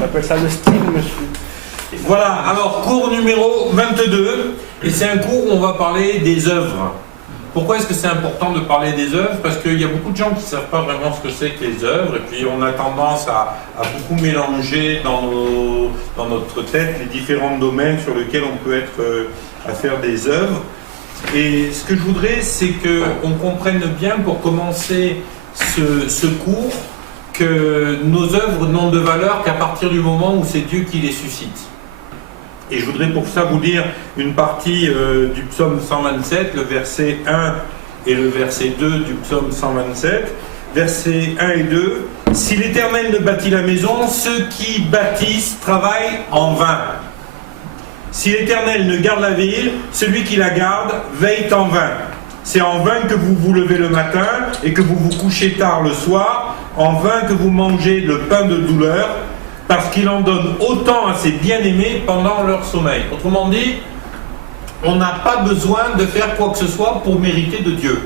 On appelle ça le style, monsieur. Voilà, alors cours numéro 22, et c'est un cours où on va parler des œuvres. Pourquoi est-ce que c'est important de parler des œuvres? Parce qu'il y a beaucoup de gens qui ne savent pas vraiment ce que c'est que les œuvres, et puis on a tendance à beaucoup mélanger dans notre tête les différents domaines sur lesquels on peut être à faire des œuvres. Et ce que je voudrais, c'est qu'on comprenne bien pour commencer ce cours que nos œuvres n'ont de valeur qu'à partir du moment où c'est Dieu qui les suscite. Et je voudrais pour ça vous lire une partie du psaume 127, le verset 1 et le verset 2 du psaume 127. Versets 1 et 2. « Si l'Éternel ne bâtit la maison, ceux qui bâtissent travaillent en vain. Si l'Éternel ne garde la ville, celui qui la garde veille en vain. C'est en vain que vous vous levez le matin et que vous vous couchez tard le soir, en vain que vous mangez le pain de douleur, parce qu'il en donne autant à ses bien-aimés pendant leur sommeil. » Autrement dit, on n'a pas besoin de faire quoi que ce soit pour mériter de Dieu.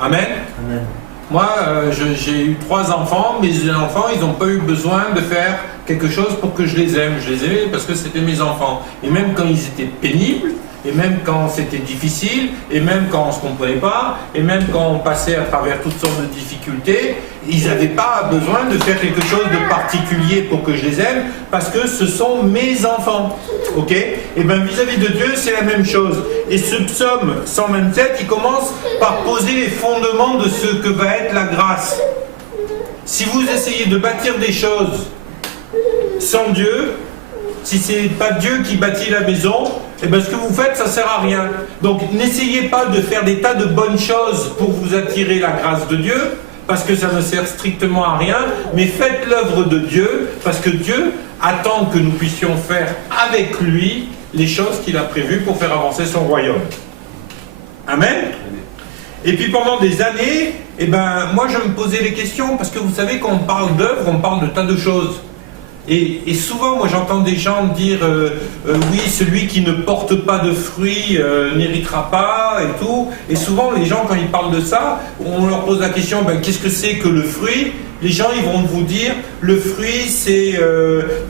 Amen. Amen. Moi, j'ai eu 3 enfants. Mes enfants, ils n'ont pas eu besoin de faire quelque chose pour que je les aime. Je les aimais parce que c'était mes enfants. Et même quand ils étaient pénibles, et même quand c'était difficile, et même quand on ne se comprenait pas, et même quand on passait à travers toutes sortes de difficultés, ils n'avaient pas besoin de faire quelque chose de particulier pour que je les aime, parce que ce sont mes enfants. Ok? Et bien vis-à-vis de Dieu, c'est la même chose. Et ce psaume 127, il commence par poser les fondements de ce que va être la grâce. Si vous essayez de bâtir des choses sans Dieu, si ce n'est pas Dieu qui bâtit la maison, eh bien ce que vous faites, ça ne sert à rien. Donc n'essayez pas de faire des tas de bonnes choses pour vous attirer la grâce de Dieu, parce que ça ne sert strictement à rien, mais faites l'œuvre de Dieu, parce que Dieu attend que nous puissions faire avec lui les choses qu'il a prévues pour faire avancer son royaume. Amen. Et puis pendant des années, eh ben, moi je me posais les questions, parce que vous savez, quand on parle d'œuvre, on parle de tas de choses. Et souvent, moi j'entends des gens dire oui, celui qui ne porte pas de fruits n'héritera pas et tout. Et souvent, les gens, quand ils parlent de ça, on leur pose la question, ben, qu'est-ce que c'est que le fruit? Les gens, ils vont vous dire, le fruit, c'est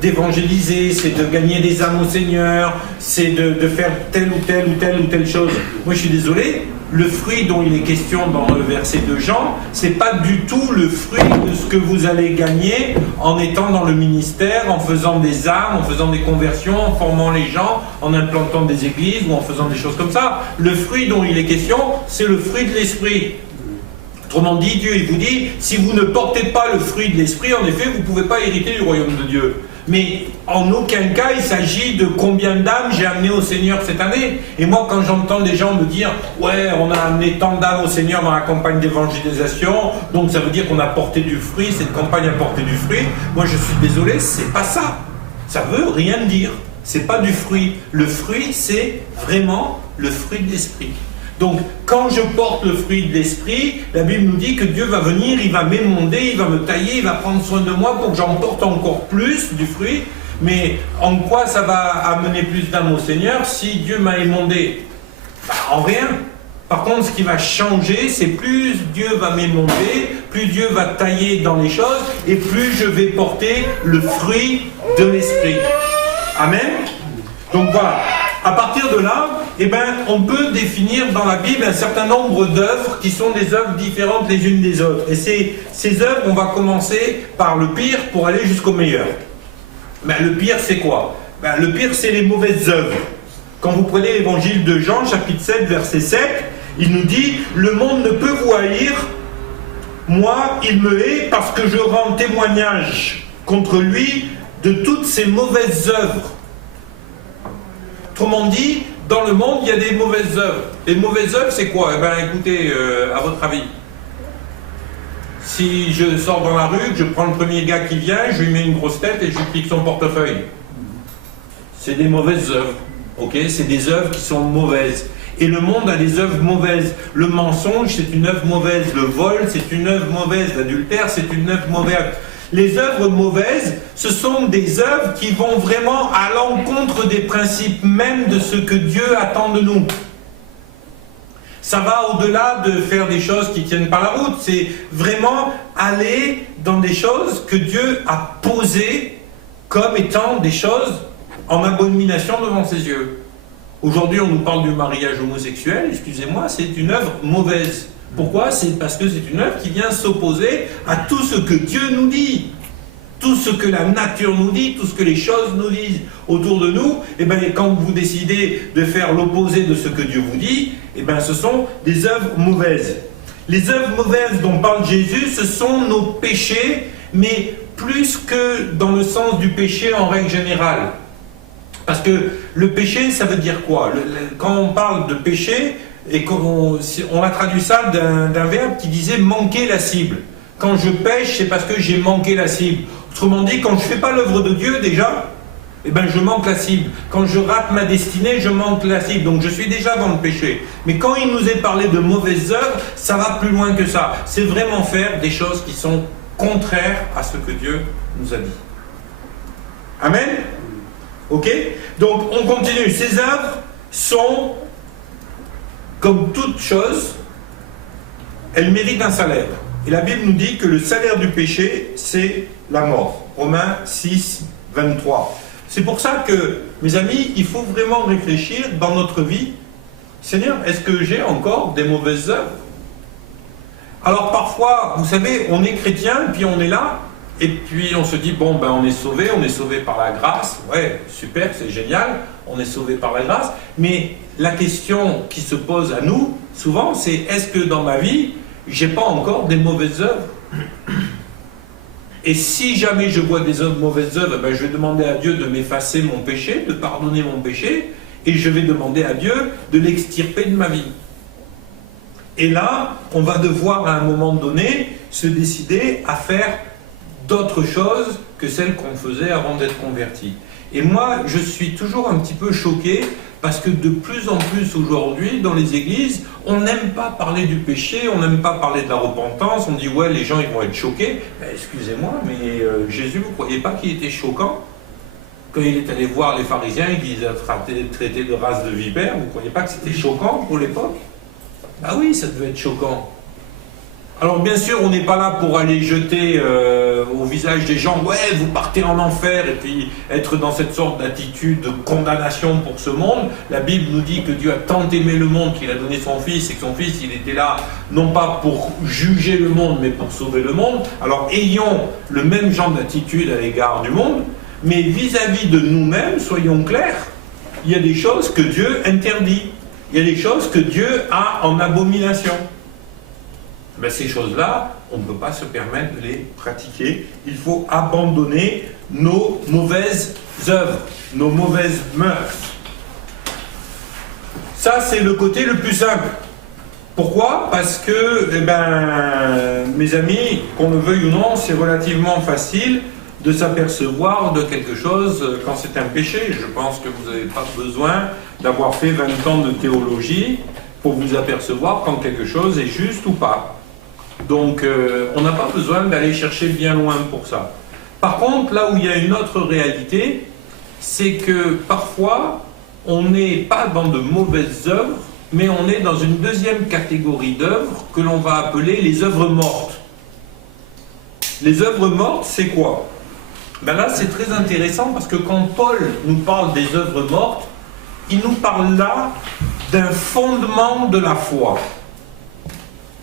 d'évangéliser, c'est de gagner des âmes au Seigneur, c'est de faire telle ou telle ou telle ou telle chose. Moi, je suis désolé, le fruit dont il est question dans le verset de Jean, c'est pas du tout le fruit de ce que vous allez gagner en étant dans le ministère, en faisant des âmes, en faisant des conversions, en formant les gens, en implantant des églises ou en faisant des choses comme ça. Le fruit dont il est question, c'est le fruit de l'esprit. Autrement dit, Dieu, il vous dit, si vous ne portez pas le fruit de l'esprit, en effet, vous ne pouvez pas hériter du royaume de Dieu. Mais en aucun cas, il s'agit de combien d'âmes j'ai amené au Seigneur cette année. Et moi, quand j'entends des gens me dire « Ouais, on a amené tant d'âmes au Seigneur dans la campagne d'évangélisation, donc ça veut dire qu'on a porté du fruit, cette campagne a porté du fruit. » Moi, je suis désolé, c'est pas ça. Ça veut rien dire. C'est pas du fruit. Le fruit, c'est vraiment le fruit de l'esprit. Donc, quand je porte le fruit de l'esprit, la Bible nous dit que Dieu va venir, il va m'émonder, il va me tailler, il va prendre soin de moi pour que j'en porte encore plus du fruit. Mais en quoi ça va amener plus d'âme au Seigneur si Dieu m'a émondé? En rien. Par contre, ce qui va changer, c'est plus Dieu va m'émonder, plus Dieu va tailler dans les choses, et plus je vais porter le fruit de l'esprit. Amen. Donc voilà. À partir de là, eh ben, on peut définir dans la Bible un certain nombre d'œuvres qui sont des œuvres différentes les unes des autres. Et ces œuvres, on va commencer par le pire pour aller jusqu'au meilleur. Ben, le pire, c'est quoi? Ben, le pire, c'est les mauvaises œuvres. Quand vous prenez l'évangile de Jean, chapitre 7, verset 7, il nous dit « Le monde ne peut vous haïr, moi, il me hait parce que je rends témoignage contre lui de toutes ses mauvaises œuvres. » Autrement dit, dans le monde, il y a des mauvaises œuvres. Les mauvaises œuvres, c'est quoi? Eh bien, écoutez, à votre avis, si je sors dans la rue, que je prends le premier gars qui vient, je lui mets une grosse tête et je lui pique son portefeuille. C'est des mauvaises œuvres. Ok? C'est des œuvres qui sont mauvaises. Et le monde a des œuvres mauvaises. Le mensonge, c'est une œuvre mauvaise. Le vol, c'est une œuvre mauvaise. L'adultère, c'est une œuvre mauvaise. Les œuvres mauvaises, ce sont des œuvres qui vont vraiment à l'encontre des principes même de ce que Dieu attend de nous. Ça va au-delà de faire des choses qui ne tiennent pas la route. C'est vraiment aller dans des choses que Dieu a posées comme étant des choses en abomination devant ses yeux. Aujourd'hui, on nous parle du mariage homosexuel, excusez-moi, c'est une œuvre mauvaise. Pourquoi? C'est parce que c'est une œuvre qui vient s'opposer à tout ce que Dieu nous dit. Tout ce que la nature nous dit, tout ce que les choses nous disent autour de nous, et bien, quand vous décidez de faire l'opposé de ce que Dieu vous dit, et bien, ce sont des œuvres mauvaises. Les œuvres mauvaises dont parle Jésus, ce sont nos péchés, mais plus que dans le sens du péché en règle générale. Parce que le péché, ça veut dire quoi? Quand on parle de péché, et on a traduit ça d'un verbe qui disait manquer la cible. Quand je pêche, c'est parce que j'ai manqué la cible. Autrement dit, quand je ne fais pas l'œuvre de Dieu déjà, eh ben je manque la cible. Quand je rate ma destinée, je manque la cible. Donc je suis déjà dans le péché. Mais quand il nous est parlé de mauvaises œuvres, ça va plus loin que ça. C'est vraiment faire des choses qui sont contraires à ce que Dieu nous a dit. Amen? Ok? Donc on continue. Ces œuvres sont, comme toute chose, elles méritent un salaire. Et la Bible nous dit que le salaire du péché, c'est la mort. Romains 6, 23. C'est pour ça que, mes amis, il faut vraiment réfléchir dans notre vie. Seigneur, est-ce que j'ai encore des mauvaises œuvres? Alors parfois, vous savez, on est chrétien, puis on est là, et puis on se dit, bon, ben on est sauvé par la grâce. Ouais, super, c'est génial, on est sauvé par la grâce. Mais la question qui se pose à nous, souvent, c'est est-ce que dans ma vie, j'ai pas encore des mauvaises œuvres? Et si jamais je vois des mauvaises œuvres, ben je vais demander à Dieu de m'effacer mon péché, de pardonner mon péché, et je vais demander à Dieu de l'extirper de ma vie. Et là, on va devoir à un moment donné se décider à faire d'autres choses que celles qu'on faisait avant d'être converti. Et moi, je suis toujours un petit peu choqué parce que de plus en plus aujourd'hui, dans les églises, on n'aime pas parler du péché, on n'aime pas parler de la repentance, on dit ouais, les gens ils vont être choqués. Ben, excusez-moi, mais Jésus, vous ne croyez pas qu'il était choquant? Quand il est allé voir les pharisiens et qu'il les a traités de race de vipères, vous ne croyez pas que c'était choquant pour l'époque? Ah oui, ça devait être choquant. Alors bien sûr, on n'est pas là pour aller jeter au visage des gens « Ouais, vous partez en enfer » et puis être dans cette sorte d'attitude de condamnation pour ce monde. La Bible nous dit que Dieu a tant aimé le monde qu'il a donné son Fils et que son Fils, il était là non pas pour juger le monde, mais pour sauver le monde. Alors ayons le même genre d'attitude à l'égard du monde, mais vis-à-vis de nous-mêmes, soyons clairs, il y a des choses que Dieu interdit. Il y a des choses que Dieu a en abomination. Ben, ces choses-là, on ne peut pas se permettre de les pratiquer. Il faut abandonner nos mauvaises œuvres, nos mauvaises mœurs. Ça, c'est le côté le plus simple. Pourquoi? Parce que, mes amis, qu'on le veuille ou non, c'est relativement facile de s'apercevoir de quelque chose quand c'est un péché. Je pense que vous n'avez pas besoin d'avoir fait 20 ans de théologie pour vous apercevoir quand quelque chose est juste ou pas. Donc, on n'a pas besoin d'aller chercher bien loin pour ça. Par contre, là où il y a une autre réalité, c'est que parfois, on n'est pas dans de mauvaises œuvres, mais on est dans une deuxième catégorie d'œuvres que l'on va appeler les œuvres mortes. Les œuvres mortes, c'est quoi? Ben là, c'est très intéressant parce que quand Paul nous parle des œuvres mortes, il nous parle là d'un fondement de la foi.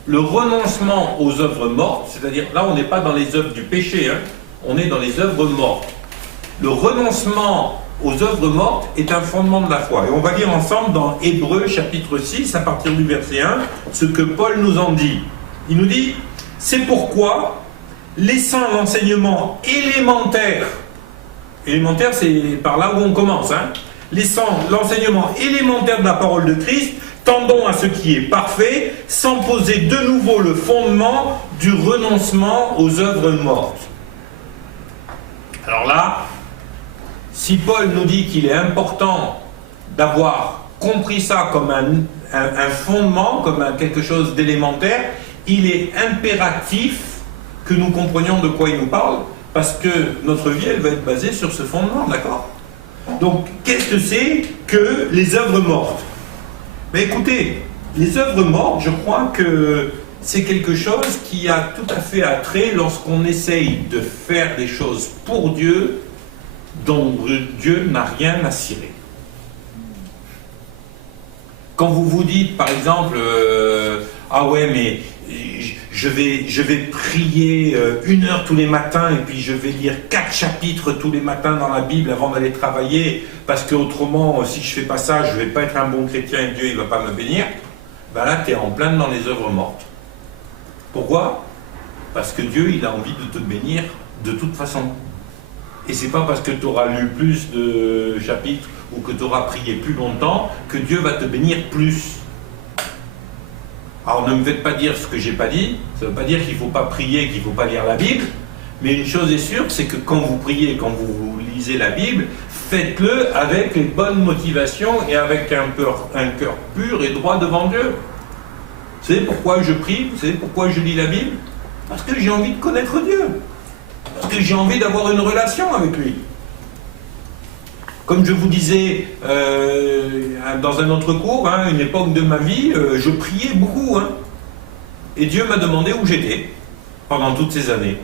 Le renoncement aux œuvres mortes, c'est-à-dire, là on n'est pas dans les œuvres du péché, hein, on est dans les œuvres mortes. Le renoncement aux œuvres mortes est un fondement de la foi. Et on va lire ensemble dans Hébreux chapitre 6, à partir du verset 1, ce que Paul nous en dit. Il nous dit, c'est pourquoi, laissant l'enseignement élémentaire c'est par là où on commence, hein, laissant l'enseignement élémentaire de la parole de Christ, tendons à ce qui est parfait, sans poser de nouveau le fondement du renoncement aux œuvres mortes. Alors là, si Paul nous dit qu'il est important d'avoir compris ça comme un fondement, comme quelque chose d'élémentaire, il est impératif que nous comprenions de quoi il nous parle, parce que notre vie, elle va être basée sur ce fondement, d'accord? Donc, qu'est-ce que c'est que les œuvres mortes? Mais écoutez, les œuvres mortes, je crois que c'est quelque chose qui a tout à fait attrait lorsqu'on essaye de faire des choses pour Dieu dont Dieu n'a rien à cirer. Quand vous vous dites, par exemple, ah ouais, mais je vais prier 1 heure tous les matins et puis je vais lire 4 chapitres tous les matins dans la Bible avant d'aller travailler, parce que autrement, si je fais pas ça, je vais pas être un bon chrétien et Dieu il va pas me bénir. Ben là, tu es en plein dans les œuvres mortes. Pourquoi? Parce que Dieu, il a envie de te bénir de toute façon. Et c'est pas parce que tu auras lu plus de chapitres ou que tu auras prié plus longtemps que Dieu va te bénir plus. Alors ne me faites pas dire ce que j'ai pas dit, ça ne veut pas dire qu'il ne faut pas prier, qu'il ne faut pas lire la Bible, mais une chose est sûre, c'est que quand vous priez, quand vous lisez la Bible, faites-le avec les bonnes motivations et avec un cœur pur et droit devant Dieu. Vous savez pourquoi je prie? Vous savez pourquoi je lis la Bible? Parce que j'ai envie de connaître Dieu. Parce que j'ai envie d'avoir une relation avec lui. Comme je vous disais dans un autre cours, une époque de ma vie, je priais beaucoup. Et Dieu m'a demandé où j'étais pendant toutes ces années.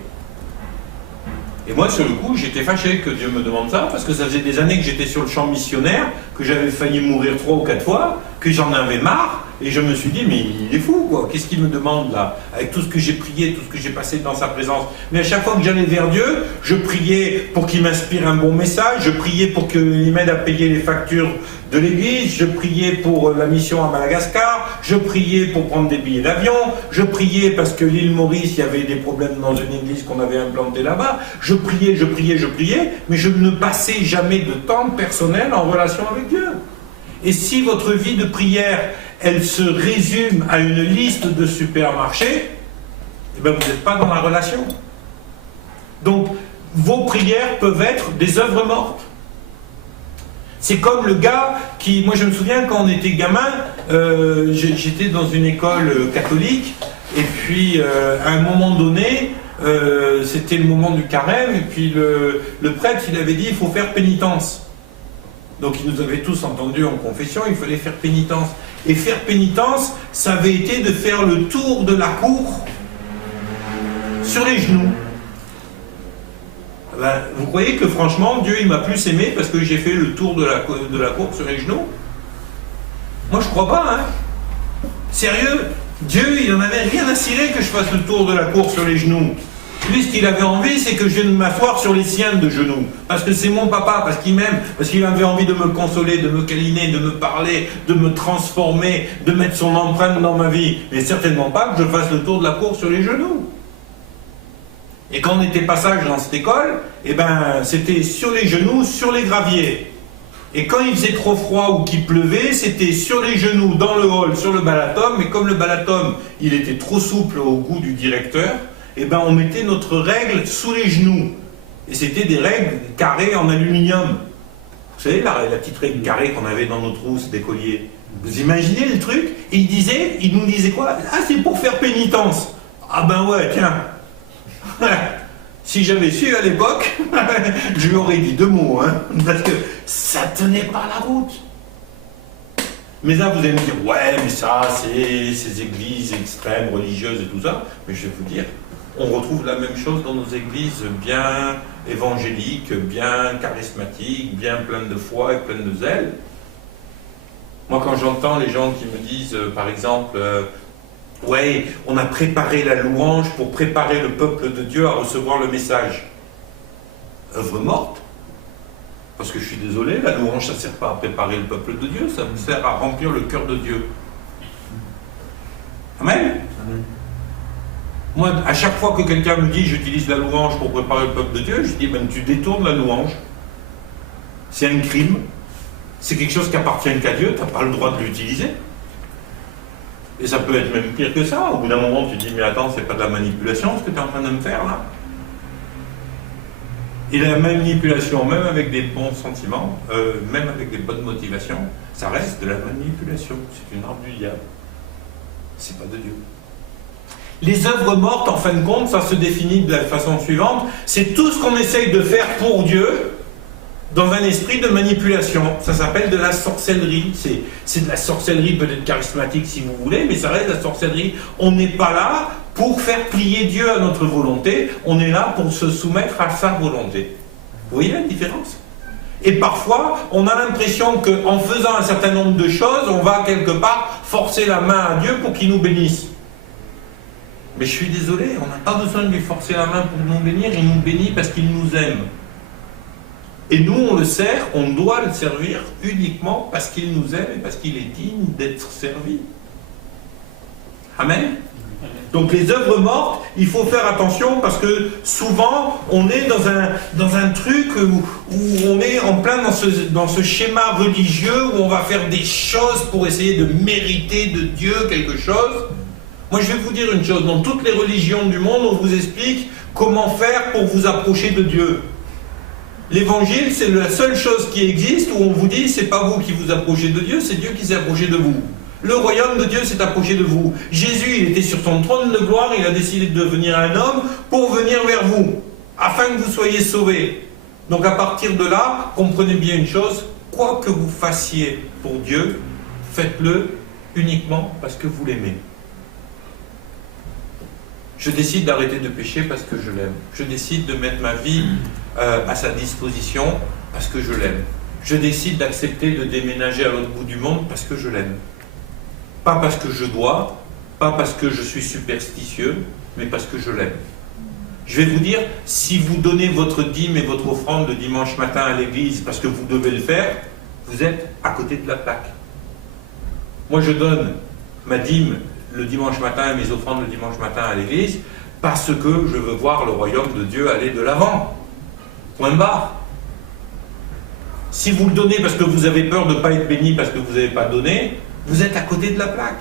Et moi, sur le coup, j'étais fâché que Dieu me demande ça, parce que ça faisait des années que j'étais sur le champ missionnaire, que j'avais failli mourir 3 ou 4 fois, que j'en avais marre, et je me suis dit, mais il est fou, quoi. Qu'est-ce qu'il me demande là? Avec tout ce que j'ai prié, tout ce que j'ai passé dans sa présence. Mais à chaque fois que j'allais vers Dieu, je priais pour qu'il m'inspire un bon message, je priais pour qu'il m'aide à payer les factures de l'église, je priais pour la mission à Madagascar, je priais pour prendre des billets d'avion, je priais parce que l'île Maurice, il y avait des problèmes dans une église qu'on avait implantée là-bas, je priais, mais je ne passais jamais de temps personnel en relation avec Dieu. Et si votre vie de prière, elle se résume à une liste de supermarchés, eh bien vous n'êtes pas dans la relation. Donc, vos prières peuvent être des œuvres mortes. C'est comme le gars qui... Moi, je me souviens, quand on était gamin, j'étais dans une école catholique, et puis, à un moment donné, c'était le moment du carême, et puis le prêtre, il avait dit, il faut faire pénitence. Donc, il nous avait tous entendus en confession, il fallait faire pénitence. Et faire pénitence, ça avait été de faire le tour de la cour sur les genoux. Ben, vous croyez que franchement, Dieu il m'a plus aimé parce que j'ai fait le tour de la cour sur les genoux? Moi je crois pas, Sérieux, Dieu il en avait rien à cirer que je fasse le tour de la cour sur les genoux. Lui, ce qu'il avait envie, c'est que je vienne m'asseoir sur les siens de genoux. Parce que c'est mon papa, parce qu'il m'aime, parce qu'il avait envie de me consoler, de me câliner, de me parler, de me transformer, de mettre son empreinte dans ma vie. Mais certainement pas que je fasse le tour de la cour sur les genoux. Et quand on était passage dans cette école, eh ben, c'était sur les genoux, sur les graviers. Et quand il faisait trop froid ou qu'il pleuvait, c'était sur les genoux, dans le hall, sur le balatum. Et comme le balatum, il était trop souple au goût du directeur, eh ben, on mettait notre règle sous les genoux. Et c'était des règles carrées en aluminium. Vous savez, la petite règle carrée qu'on avait dans nos trousses d'écoliers. Vous imaginez le truc? Et il nous disait quoi? Ah, c'est pour faire pénitence. Ah ben ouais, tiens. Si j'avais su à l'époque, je lui aurais dit 2 mots, parce que ça tenait pas la route. Mais là, vous allez me dire, ouais, mais ça, c'est ces églises extrêmes, religieuses et tout ça. Mais je vais vous dire, on retrouve la même chose dans nos églises bien évangéliques, bien charismatiques, bien pleines de foi et pleines de zèle. Moi, quand j'entends les gens qui me disent, par exemple, ouais, on a préparé la louange pour préparer le peuple de Dieu à recevoir le message. Œuvre morte. Parce que je suis désolé, la louange, ça ne sert pas à préparer le peuple de Dieu, ça sert à remplir le cœur de Dieu. Amen. Amen. Moi, à chaque fois que quelqu'un me dit j'utilise la louange pour préparer le peuple de Dieu, je dis ben, tu détournes la louange. C'est un crime. C'est quelque chose qui appartient qu'à Dieu, tu n'as pas le droit de l'utiliser. Et ça peut être même pire que ça. Au bout d'un moment, tu te dis mais attends, c'est pas de la manipulation ce que tu es en train de me faire là. Et la manipulation, même avec des bons sentiments, même avec des bonnes motivations, ça reste de la manipulation. C'est une arme du diable. C'est pas de Dieu. Les œuvres mortes, en fin de compte, ça se définit de la façon suivante. C'est tout ce qu'on essaye de faire pour Dieu dans un esprit de manipulation. Ça s'appelle de la sorcellerie. C'est de la sorcellerie peut-être charismatique si vous voulez, mais ça reste de la sorcellerie. On n'est pas là pour faire plier Dieu à notre volonté, on est là pour se soumettre à sa volonté. Vous voyez la différence ? Et parfois, on a l'impression qu'en faisant un certain nombre de choses, on va quelque part forcer la main à Dieu pour qu'il nous bénisse. Mais je suis désolé, on n'a pas besoin de lui forcer la main pour nous bénir, il nous bénit parce qu'il nous aime. Et nous, on le sert, on doit le servir uniquement parce qu'il nous aime et parce qu'il est digne d'être servi. Amen. Donc les œuvres mortes, il faut faire attention parce que souvent on est dans un truc où on est en plein dans ce schéma religieux où on va faire des choses pour essayer de mériter de Dieu quelque chose. Moi je vais vous dire une chose, dans toutes les religions du monde, on vous explique comment faire pour vous approcher de Dieu. L'évangile, c'est la seule chose qui existe où on vous dit c'est pas vous qui vous approchez de Dieu, c'est Dieu qui s'est approché de vous. Le royaume de Dieu s'est approché de vous. Jésus, il était sur son trône de gloire, il a décidé de devenir un homme pour venir vers vous, afin que vous soyez sauvés. Donc à partir de là, comprenez bien une chose, quoi que vous fassiez pour Dieu, faites-le uniquement parce que vous l'aimez. Je décide d'arrêter de pécher parce que je l'aime. Je décide de mettre ma vie à sa disposition parce que je l'aime. Je décide d'accepter de déménager à l'autre bout du monde parce que je l'aime. Pas parce que je dois, pas parce que je suis superstitieux, mais parce que je l'aime. Je vais vous dire, si vous donnez votre dîme et votre offrande le dimanche matin à l'église parce que vous devez le faire, vous êtes à côté de la plaque. Moi, je donne ma dîme le dimanche matin et mes offrandes le dimanche matin à l'église parce que je veux voir le royaume de Dieu aller de l'avant. Point barre. Si vous le donnez parce que vous avez peur de ne pas être béni parce que vous n'avez pas donné, vous êtes à côté de la plaque.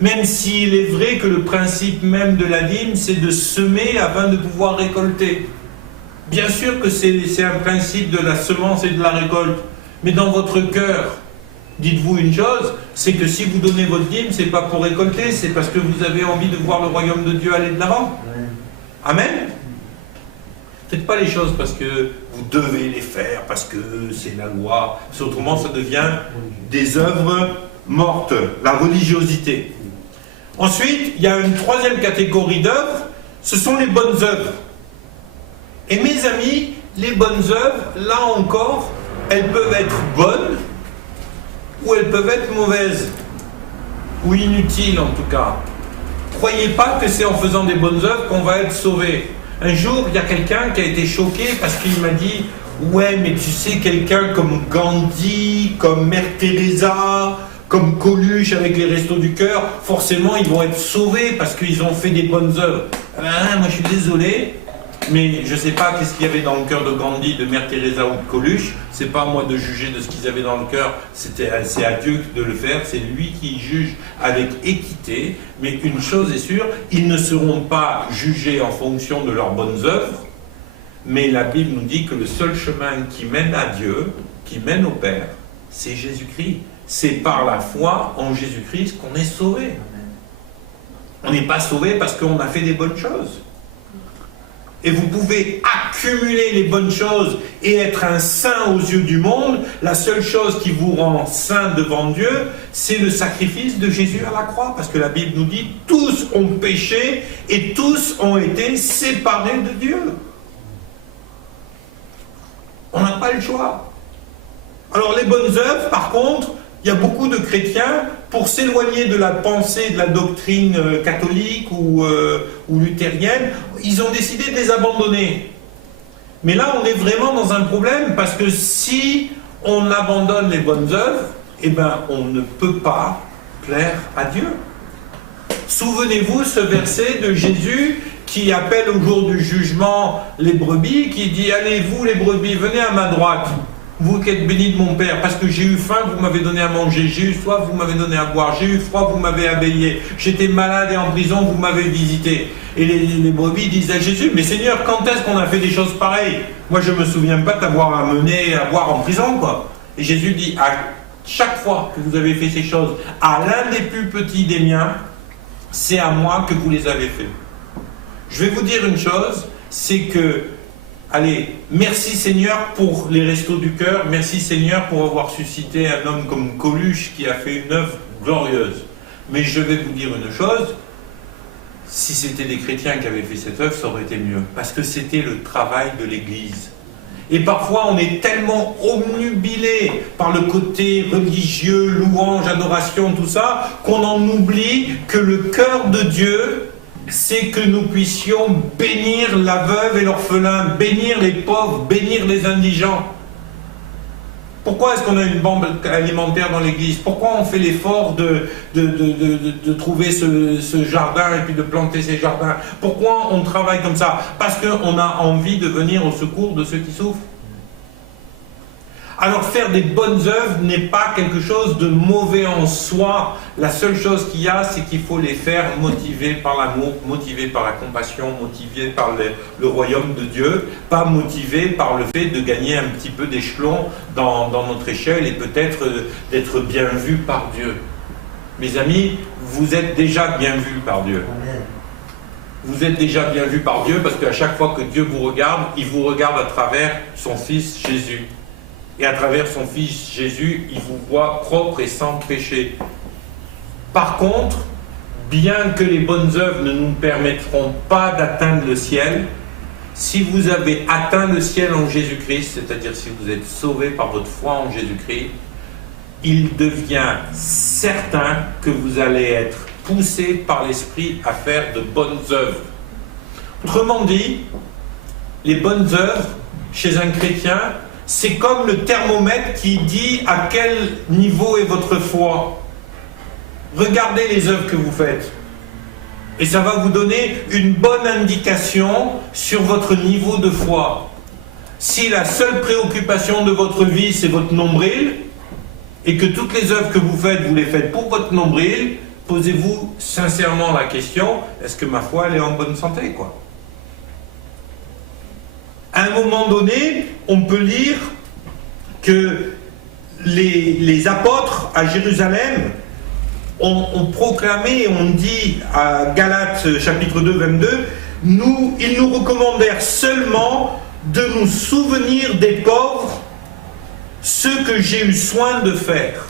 Même s'il est vrai que le principe même de la dîme, c'est de semer afin de pouvoir récolter. Bien sûr que c'est un principe de la semence et de la récolte. Mais dans votre cœur, dites-vous une chose, c'est que si vous donnez votre dîme, c'est pas pour récolter, c'est parce que vous avez envie de voir le royaume de Dieu aller de l'avant. Amen. Faites pas les choses parce que vous devez les faire, parce que c'est la loi. Autrement, ça devient des œuvres mortes, la religiosité. Ensuite, il y a une troisième catégorie d'œuvres, ce sont les bonnes œuvres. Et mes amis, les bonnes œuvres, là encore, elles peuvent être bonnes ou elles peuvent être mauvaises, ou inutiles en tout cas. Croyez pas que c'est en faisant des bonnes œuvres qu'on va être sauvé. Un jour, il y a quelqu'un qui a été choqué parce qu'il m'a dit « Ouais, mais tu sais, quelqu'un comme Gandhi, comme Mère Teresa, comme Coluche avec les Restos du Cœur, forcément, ils vont être sauvés parce qu'ils ont fait des bonnes œuvres. » Moi, je suis désolé, mais je ne sais pas qu'est-ce qu'il y avait dans le cœur de Gandhi, de Mère Teresa ou de Coluche. C'est pas à moi de juger de ce qu'ils avaient dans le cœur, c'est à Dieu de le faire, c'est lui qui juge avec équité. Mais une chose est sûre, ils ne seront pas jugés en fonction de leurs bonnes œuvres, mais la Bible nous dit que le seul chemin qui mène à Dieu, qui mène au Père, c'est Jésus-Christ. C'est par la foi en Jésus-Christ qu'on est sauvé. On n'est pas sauvé parce qu'on a fait des bonnes choses. Et vous pouvez accumuler les bonnes choses et être un saint aux yeux du monde. La seule chose qui vous rend saint devant Dieu, c'est le sacrifice de Jésus à la croix. Parce que la Bible nous dit, tous ont péché et tous ont été séparés de Dieu. On n'a pas le choix. Alors les bonnes œuvres, par contre, il y a beaucoup de chrétiens, pour s'éloigner de la pensée, de la doctrine catholique ou luthérienne, ils ont décidé de les abandonner. Mais là, on est vraiment dans un problème, parce que si on abandonne les bonnes œuvres, eh ben, on ne peut pas plaire à Dieu. Souvenez-vous ce verset de Jésus qui appelle au jour du jugement les brebis, qui dit « Allez, vous les brebis, venez à ma droite ». Vous qui êtes bénis de mon Père, parce que j'ai eu faim, vous m'avez donné à manger, j'ai eu soif, vous m'avez donné à boire, j'ai eu froid, vous m'avez habillé, j'étais malade et en prison, vous m'avez visité. Et les brebis disent à Jésus, mais Seigneur, quand est-ce qu'on a fait des choses pareilles? Moi je ne me souviens pas t'avoir amené à boire en prison, quoi. Et Jésus dit, à chaque fois que vous avez fait ces choses à l'un des plus petits des miens, c'est à moi que vous les avez fait. Je vais vous dire une chose, c'est que allez, merci Seigneur pour les Restos du Cœur, merci Seigneur pour avoir suscité un homme comme Coluche qui a fait une œuvre glorieuse. Mais je vais vous dire une chose, si c'était des chrétiens qui avaient fait cette œuvre, ça aurait été mieux. Parce que c'était le travail de l'Église. Et parfois, on est tellement omnubilé par le côté religieux, louange, adoration, tout ça, qu'on en oublie que le cœur de Dieu, c'est que nous puissions bénir la veuve et l'orphelin, bénir les pauvres, bénir les indigents. Pourquoi est-ce qu'on a une banque alimentaire dans l'église? Pourquoi on fait l'effort de trouver ce jardin et puis de planter ces jardins? Pourquoi on travaille comme ça? Parce qu'on a envie de venir au secours de ceux qui souffrent. Alors faire des bonnes œuvres n'est pas quelque chose de mauvais en soi. La seule chose qu'il y a, c'est qu'il faut les faire motivés par l'amour, motivés par la compassion, motivés par le royaume de Dieu, pas motivés par le fait de gagner un petit peu d'échelon dans notre échelle et peut-être d'être bien vu par Dieu. Mes amis, vous êtes déjà bien vus par Dieu. Vous êtes déjà bien vus par Dieu parce qu'à chaque fois que Dieu vous regarde, il vous regarde à travers son Fils Jésus. Et à travers son Fils Jésus, il vous voit propre et sans péché. Par contre, bien que les bonnes œuvres ne nous permettront pas d'atteindre le ciel, si vous avez atteint le ciel en Jésus-Christ, c'est-à-dire si vous êtes sauvé par votre foi en Jésus-Christ, il devient certain que vous allez être poussé par l'Esprit à faire de bonnes œuvres. Autrement dit, les bonnes œuvres, chez un chrétien, c'est comme le thermomètre qui dit à quel niveau est votre foi. Regardez les œuvres que vous faites. Et ça va vous donner une bonne indication sur votre niveau de foi. Si la seule préoccupation de votre vie, c'est votre nombril, et que toutes les œuvres que vous faites, vous les faites pour votre nombril, posez-vous sincèrement la question, est-ce que ma foi, elle est en bonne santé, quoi? À un moment donné, on peut lire que les apôtres à Jérusalem ont proclamé, on dit à Galates chapitre 2, 22, ils nous recommandèrent seulement de nous souvenir des pauvres, ce que j'ai eu soin de faire.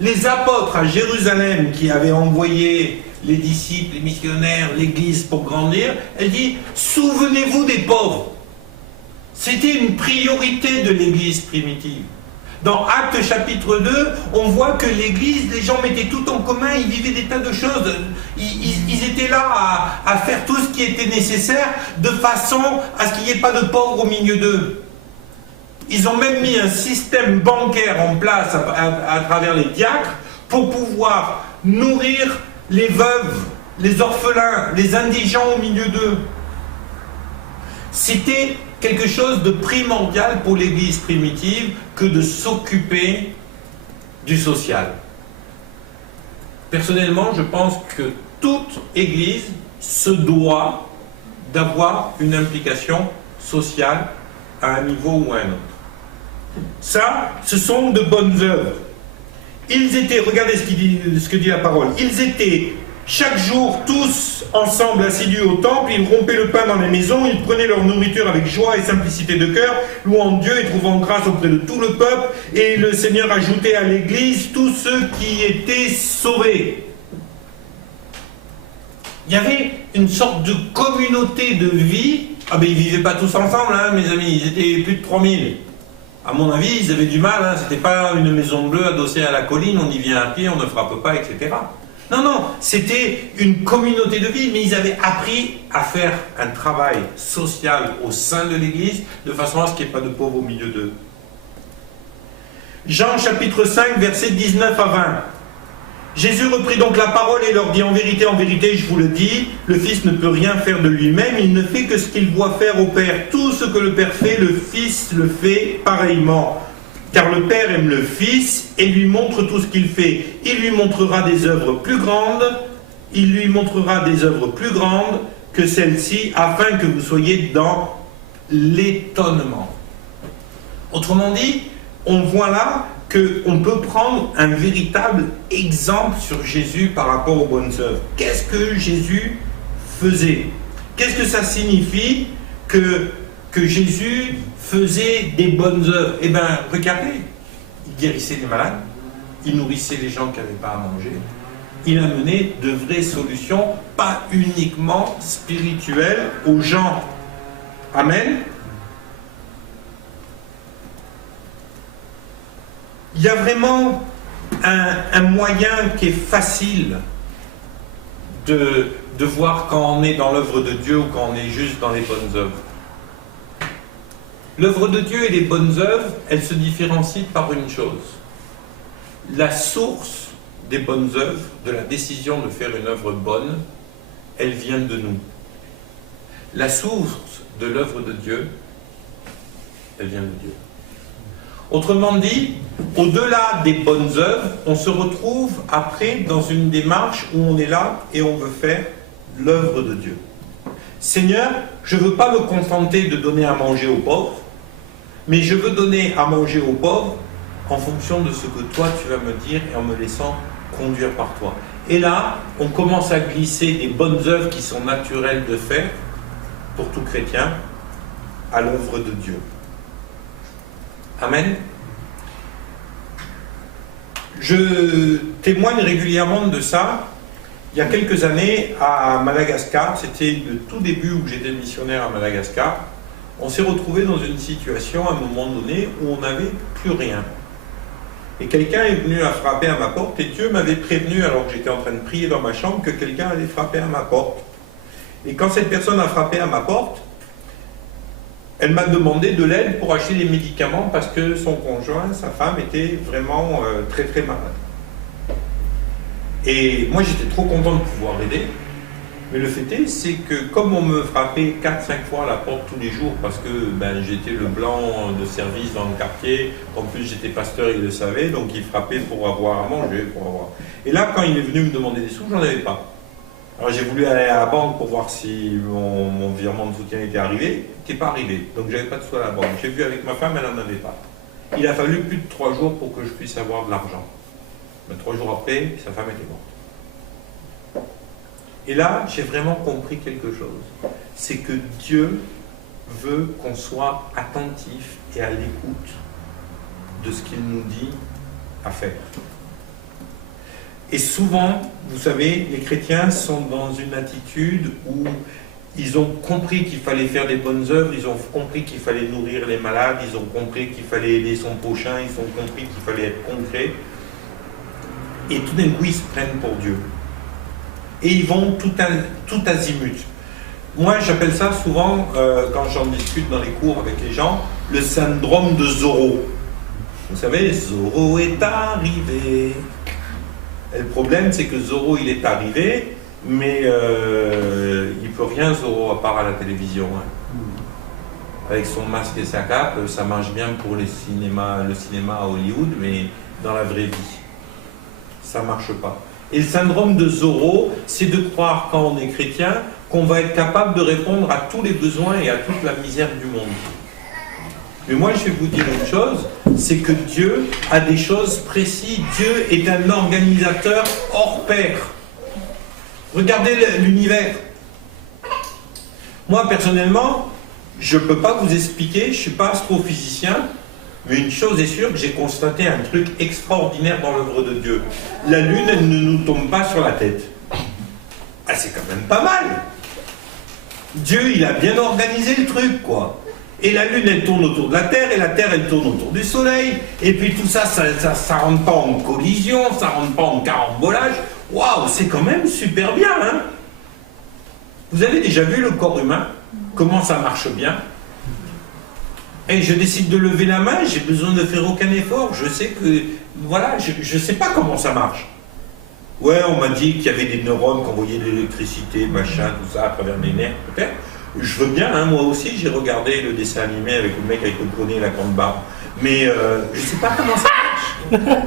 Les apôtres à Jérusalem qui avaient envoyé les disciples, les missionnaires, l'église pour grandir, elle dit, souvenez-vous des pauvres. C'était une priorité de l'église primitive. Dans Actes chapitre 2, on voit que l'église, les gens mettaient tout en commun, ils vivaient des tas de choses. Ils étaient là à faire tout ce qui était nécessaire de façon à ce qu'il n'y ait pas de pauvres au milieu d'eux. Ils ont même mis un système bancaire en place à travers les diacres pour pouvoir nourrir les veuves, les orphelins, les indigents au milieu d'eux. C'était quelque chose de primordial pour l'église primitive que de s'occuper du social. Personnellement, je pense que toute église se doit d'avoir une implication sociale à un niveau ou à un autre. Ça, ce sont de bonnes œuvres. Ils étaient, regardez ce que dit la parole, ils étaient chaque jour tous ensemble assidus au temple, ils rompaient le pain dans les maisons, ils prenaient leur nourriture avec joie et simplicité de cœur, louant Dieu et trouvant grâce auprès de tout le peuple, et le Seigneur ajoutait à l'église tous ceux qui étaient sauvés. Il y avait une sorte de communauté de vie. Ah ben ils ne vivaient pas tous ensemble, hein, mes amis, ils étaient plus de 3000. À mon avis, ils avaient du mal, hein. C'était pas une maison bleue adossée à la colline, on y vient à pied, on ne frappe pas, etc. Non, non, c'était une communauté de vie, mais ils avaient appris à faire un travail social au sein de l'Église, de façon à ce qu'il n'y ait pas de pauvres au milieu d'eux. Jean chapitre 5, versets 19 à 20. Jésus reprit donc la parole et leur dit, en vérité, je vous le dis, le Fils ne peut rien faire de lui-même, il ne fait que ce qu'il voit faire au Père. Tout ce que le Père fait, le Fils le fait pareillement. Car le Père aime le Fils et lui montre tout ce qu'il fait. Il lui montrera des œuvres plus grandes, que celles-ci, afin que vous soyez dans l'étonnement. Autrement dit, on voit là qu'on peut prendre un véritable exemple sur Jésus par rapport aux bonnes œuvres. Qu'est-ce que Jésus faisait? Qu'est-ce que ça signifie que Jésus faisait des bonnes œuvres? Eh bien, regardez, il guérissait les malades, il nourrissait les gens qui n'avaient pas à manger, il amenait de vraies solutions, pas uniquement spirituelles, aux gens. Amen. Il y a vraiment un moyen qui est facile de voir quand on est dans l'œuvre de Dieu ou quand on est juste dans les bonnes œuvres. L'œuvre de Dieu et les bonnes œuvres, elles se différencient par une chose. La source des bonnes œuvres, de la décision de faire une œuvre bonne, elle vient de nous. La source de l'œuvre de Dieu, elle vient de Dieu. Autrement dit, au-delà des bonnes œuvres, on se retrouve après dans une démarche où on est là et on veut faire l'œuvre de Dieu. Seigneur, je ne veux pas me contenter de donner à manger aux pauvres, mais je veux donner à manger aux pauvres en fonction de ce que toi tu vas me dire et en me laissant conduire par toi. Et là, on commence à glisser des bonnes œuvres qui sont naturelles de faire, pour tout chrétien, à l'œuvre de Dieu. Amen. Je témoigne régulièrement de ça. Il y a quelques années, à Madagascar, c'était le tout début où j'étais missionnaire à Madagascar, on s'est retrouvé dans une situation à un moment donné où on n'avait plus rien. Et quelqu'un est venu à frapper à ma porte, et Dieu m'avait prévenu, alors que j'étais en train de prier dans ma chambre, que quelqu'un allait frapper à ma porte. Et quand cette personne a frappé à ma porte, elle m'a demandé de l'aide pour acheter des médicaments parce que son conjoint, sa femme, était vraiment très très malade. Et moi j'étais trop content de pouvoir aider, mais le fait est, c'est que comme on me frappait 4-5 fois à la porte tous les jours parce que j'étais le blanc de service dans le quartier, en plus j'étais pasteur, il le savait, donc il frappait pour avoir à manger, pour avoir... Et là, quand il est venu me demander des sous, j'en avais pas. Alors j'ai voulu aller à la banque pour voir si mon virement de soutien était arrivé, il n'était pas arrivé, donc j'avais pas de sous à la banque. J'ai vu avec ma femme, elle n'en avait pas. Il a fallu plus de 3 jours pour que je puisse avoir de l'argent. Mais 3 jours après, sa femme était morte. Et là, j'ai vraiment compris quelque chose. C'est que Dieu veut qu'on soit attentif et à l'écoute de ce qu'il nous dit à faire. Et souvent, vous savez, les chrétiens sont dans une attitude où ils ont compris qu'il fallait faire des bonnes œuvres, ils ont compris qu'il fallait nourrir les malades, ils ont compris qu'il fallait aider son prochain, ils ont compris qu'il fallait être concret. Et tout d'un coup, ils se prennent pour Dieu. Et ils vont tout azimut. Moi, j'appelle ça souvent, quand j'en discute dans les cours avec les gens, le syndrome de Zorro. Vous savez, Zorro est arrivé. Et le problème, c'est que Zorro, il est arrivé, mais il ne peut rien, Zorro, à part à la télévision. Hein. Avec son masque et sa cape, ça marche bien pour le cinéma à Hollywood, mais dans la vraie vie, ça ne marche pas. Et le syndrome de Zorro, c'est de croire, quand on est chrétien, qu'on va être capable de répondre à tous les besoins et à toute la misère du monde. Mais moi, je vais vous dire une chose, c'est que Dieu a des choses précises. Dieu est un organisateur hors pair. Regardez l'univers. Moi, personnellement, je ne peux pas vous expliquer, je ne suis pas astrophysicien, mais une chose est sûre, que j'ai constaté un truc extraordinaire dans l'œuvre de Dieu. La Lune, elle ne nous tombe pas sur la tête. Ah, c'est quand même pas mal. Dieu, il a bien organisé le truc, quoi. Et la Lune, elle tourne autour de la Terre, et la Terre, elle tourne autour du Soleil. Et puis tout ça, ça rentre pas en collision, ça rentre pas en carambolage. Waouh, c'est quand même super bien, hein. Vous avez déjà vu le corps humain? Comment ça marche bien? Et je décide de lever la main, j'ai besoin de faire aucun effort. Je sais que, voilà, je sais pas comment ça marche. Ouais, on m'a dit qu'il y avait des neurones qui envoyaient de l'électricité, machin, tout ça, à travers les nerfs, peut-être. Je veux bien, hein, moi aussi, j'ai regardé le dessin animé avec le mec avec le poney et la grande barbe. Mais je sais pas comment ça marche.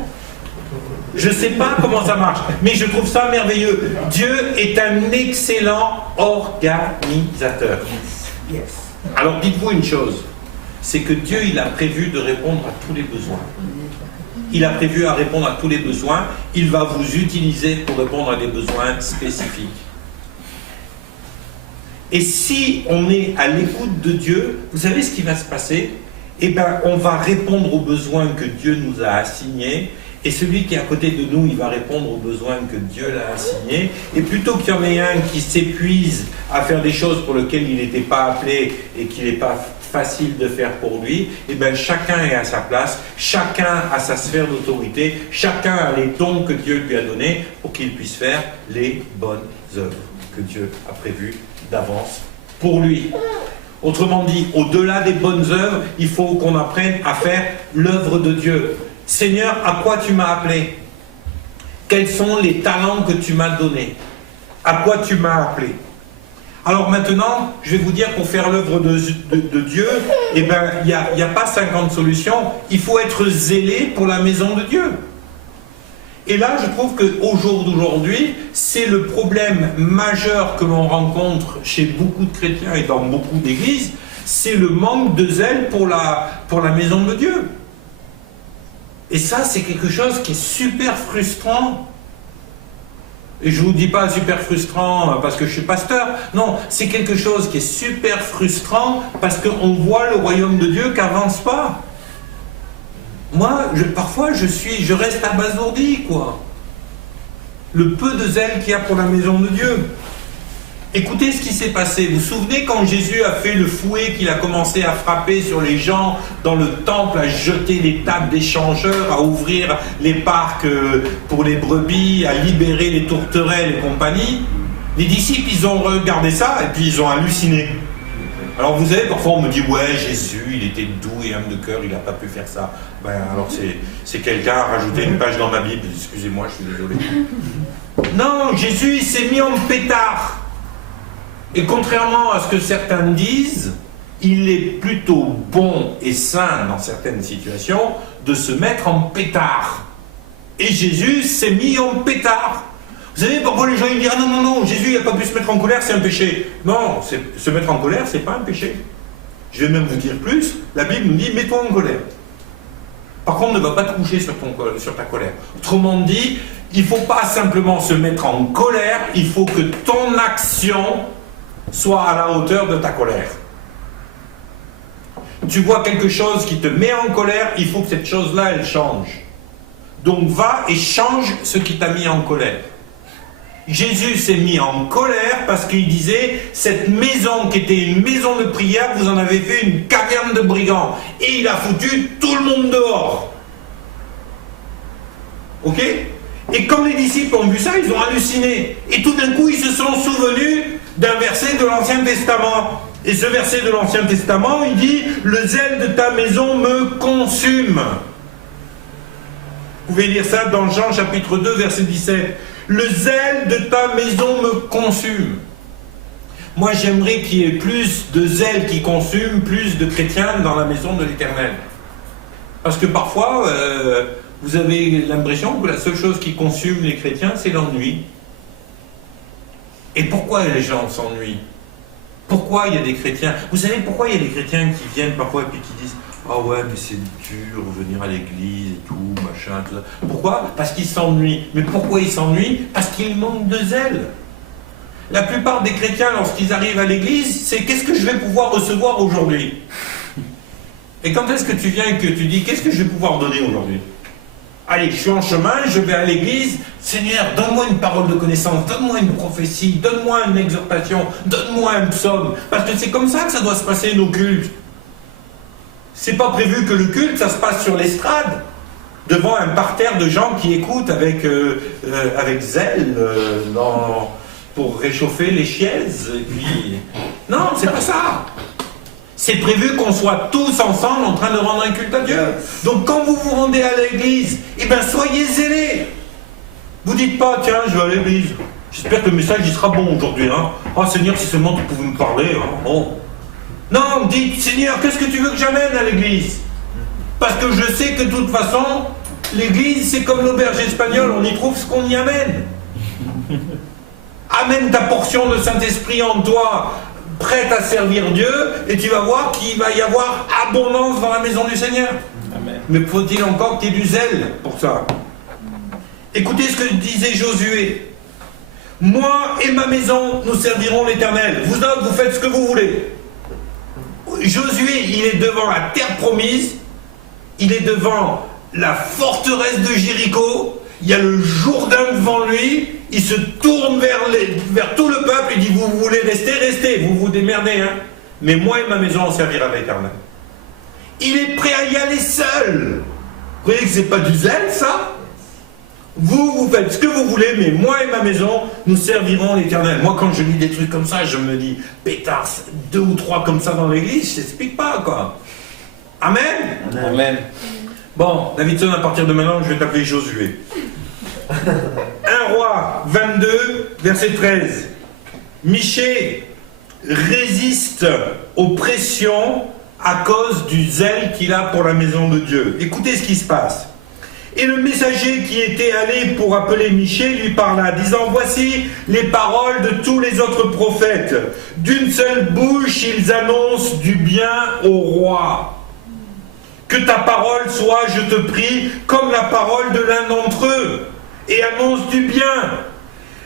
Je sais pas comment ça marche, mais je trouve ça merveilleux. Dieu est un excellent organisateur. Yes. Alors dites-vous une chose, c'est que Dieu, il a prévu de répondre à tous les besoins. Il a prévu à répondre à tous les besoins. Il va vous utiliser pour répondre à des besoins spécifiques. Et si on est à l'écoute de Dieu, vous savez ce qui va se passer? Eh bien, on va répondre aux besoins que Dieu nous a assignés. Et celui qui est à côté de nous, il va répondre aux besoins que Dieu l'a assignés. Et plutôt qu'il y en ait un qui s'épuise à faire des choses pour lesquelles il n'était pas appelé et qu'il n'est pas facile de faire pour lui, et bien chacun est à sa place, chacun a sa sphère d'autorité, chacun a les dons que Dieu lui a donnés pour qu'il puisse faire les bonnes œuvres que Dieu a prévues d'avance pour lui. Autrement dit, au-delà des bonnes œuvres, il faut qu'on apprenne à faire l'œuvre de Dieu. Seigneur, à quoi tu m'as appelé? Quels sont les talents que tu m'as donnés? À quoi tu m'as appelé? Alors maintenant, je vais vous dire, pour faire l'œuvre de Dieu, eh ben, il n'y a pas 50 solutions, il faut être zélé pour la maison de Dieu. Et là, je trouve qu'au jour d'aujourd'hui, c'est le problème majeur que l'on rencontre chez beaucoup de chrétiens et dans beaucoup d'églises, c'est le manque de zèle pour la maison de Dieu. Et ça, c'est quelque chose qui est super frustrant. Et je ne vous dis pas super frustrant parce que je suis pasteur. Non, c'est quelque chose qui est super frustrant parce qu'on voit le royaume de Dieu qui n'avance pas. Moi, parfois, je reste abasourdi, quoi. Le peu de zèle qu'il y a pour la maison de Dieu. Écoutez ce qui s'est passé. Vous vous souvenez quand Jésus a fait le fouet, qu'il a commencé à frapper sur les gens dans le temple, à jeter les tables des changeurs, à ouvrir les parcs pour les brebis, à libérer les tourterelles et compagnie? Les disciples, ils ont regardé ça et puis ils ont halluciné. Alors vous savez, parfois on me dit, ouais, Jésus, il était doux et âme de cœur, il n'a pas pu faire ça. Ben alors c'est quelqu'un a rajouté une page dans ma Bible, excusez-moi, je suis désolé. Non, Jésus, il s'est mis en pétard. Et contrairement à ce que certains disent, il est plutôt bon et sain dans certaines situations de se mettre en pétard. Et Jésus s'est mis en pétard. Vous savez, parfois les gens ils disent « Ah non, Jésus n'a pas pu se mettre en colère, c'est un péché. » Non, se mettre en colère, c'est pas un péché. Je vais même vous dire plus, la Bible nous dit « Mets-toi en colère. » Par contre, ne va pas te coucher sur ta colère. Autrement dit, il ne faut pas simplement se mettre en colère, il faut que ton action soit à la hauteur de ta colère. Tu vois quelque chose qui te met en colère, il faut que cette chose-là, elle change. Donc va et change ce qui t'a mis en colère. Jésus s'est mis en colère parce qu'il disait, cette maison qui était une maison de prière, vous en avez fait une caverne de brigands. Et il a foutu tout le monde dehors. Ok ? Et quand les disciples ont vu ça, ils ont halluciné. Et tout d'un coup, ils se sont souvenus d'un verset de l'Ancien Testament. Et ce verset de l'Ancien Testament, il dit « Le zèle de ta maison me consume ». Vous pouvez lire ça dans Jean chapitre 2, verset 17. « Le zèle de ta maison me consume ». Moi, j'aimerais qu'il y ait plus de zèle qui consume, plus de chrétiens dans la maison de l'Éternel. Parce que parfois, vous avez l'impression que la seule chose qui consume les chrétiens, c'est l'ennui. Et pourquoi les gens s'ennuient? Pourquoi il y a des chrétiens? Vous savez pourquoi il y a des chrétiens qui viennent parfois et puis qui disent « Ah ouais, mais c'est dur, venir à l'église et tout, machin, tout ça. » Pourquoi? Parce qu'ils s'ennuient. Mais pourquoi ils s'ennuient? Parce qu'ils manquent de zèle. La plupart des chrétiens, lorsqu'ils arrivent à l'église, c'est « Qu'est-ce que je vais pouvoir recevoir aujourd'hui ?» Et quand est-ce que tu viens et que tu dis « Qu'est-ce que je vais pouvoir donner aujourd'hui ?» Allez, je suis en chemin, je vais à l'église. Seigneur, donne-moi une parole de connaissance, donne-moi une prophétie, donne-moi une exhortation, donne-moi un psaume. Parce que c'est comme ça que ça doit se passer nos cultes. C'est pas prévu que le culte, ça se passe sur l'estrade, devant un parterre de gens qui écoutent avec zèle, pour réchauffer les chaises. Et puis... Non, c'est pas ça. C'est prévu qu'on soit tous ensemble en train de rendre un culte à Dieu. Donc quand vous vous rendez à l'église, eh bien soyez zélés. Vous dites pas, tiens, je vais à l'église. J'espère que le message il sera bon aujourd'hui. Hein. Oh Seigneur, si seulement tu pouvais me parler. Hein. Oh. Non, dites, Seigneur, qu'est-ce que tu veux que j'amène à l'église? Parce que je sais que de toute façon, l'église c'est comme l'auberge espagnole, on y trouve ce qu'on y amène. Amène ta portion de Saint-Esprit en toi, prête à servir Dieu, et tu vas voir qu'il va y avoir abondance dans la maison du Seigneur. Amen. Mais faut-il encore qu'il y ait du zèle pour ça? Écoutez ce que disait Josué. Moi et ma maison, nous servirons l'Éternel. Vous autres, vous faites ce que vous voulez. Josué, il est devant la terre promise, il est devant la forteresse de Jéricho, il y a le Jourdain devant lui, il se tourne vers tout le peuple, il dit, vous voulez rester, restez, vous vous démerdez, hein. mais moi et ma maison, on servira l'Éternel. Il est prêt à y aller seul. Vous voyez que c'est pas du zèle, ça? Vous faites ce que vous voulez, mais moi et ma maison, nous servirons l'Éternel. Moi, quand je lis des trucs comme ça, je me dis, pétard, 2 ou 3 comme ça dans l'église, je t'explique pas, quoi. Amen? Amen. Bon, Davidson, à partir de maintenant, je vais t'appeler Josué. 1 Roi 22, verset 13. Michée résiste aux pressions à cause du zèle qu'il a pour la maison de Dieu. Écoutez ce qui se passe. Et le messager qui était allé pour appeler Michée lui parla, disant, voici les paroles de tous les autres prophètes. D'une seule bouche, ils annoncent du bien au roi. Que ta parole soit, je te prie, comme la parole de l'un d'entre eux, et annonce du bien.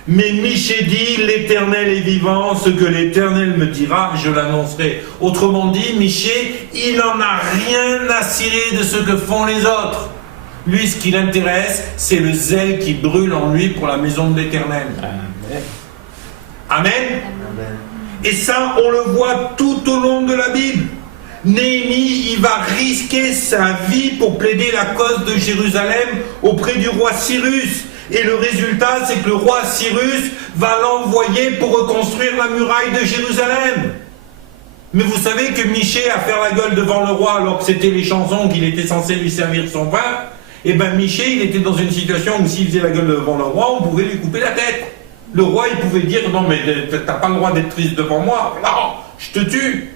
Mais Michée dit, l'Éternel est vivant, ce que l'Éternel me dira, je l'annoncerai. Autrement dit, Michée, il n'en a rien à cirer de ce que font les autres. Lui, ce qui l'intéresse, c'est le zèle qui brûle en lui pour la maison de l'Éternel. Amen. Amen. Amen. Et ça, on le voit tout au long de la Bible. Néhémie, il va risquer sa vie pour plaider la cause de Jérusalem auprès du roi Cyrus. Et le résultat, c'est que le roi Cyrus va l'envoyer pour reconstruire la muraille de Jérusalem. Mais vous savez que Michée a fait la gueule devant le roi alors que c'était les chansons qu'il était censé lui servir son vin. Et bien Michée, il était dans une situation où s'il faisait la gueule devant le roi, on pouvait lui couper la tête. Le roi, il pouvait dire, non mais t'as pas le droit d'être triste devant moi, non, je te tue.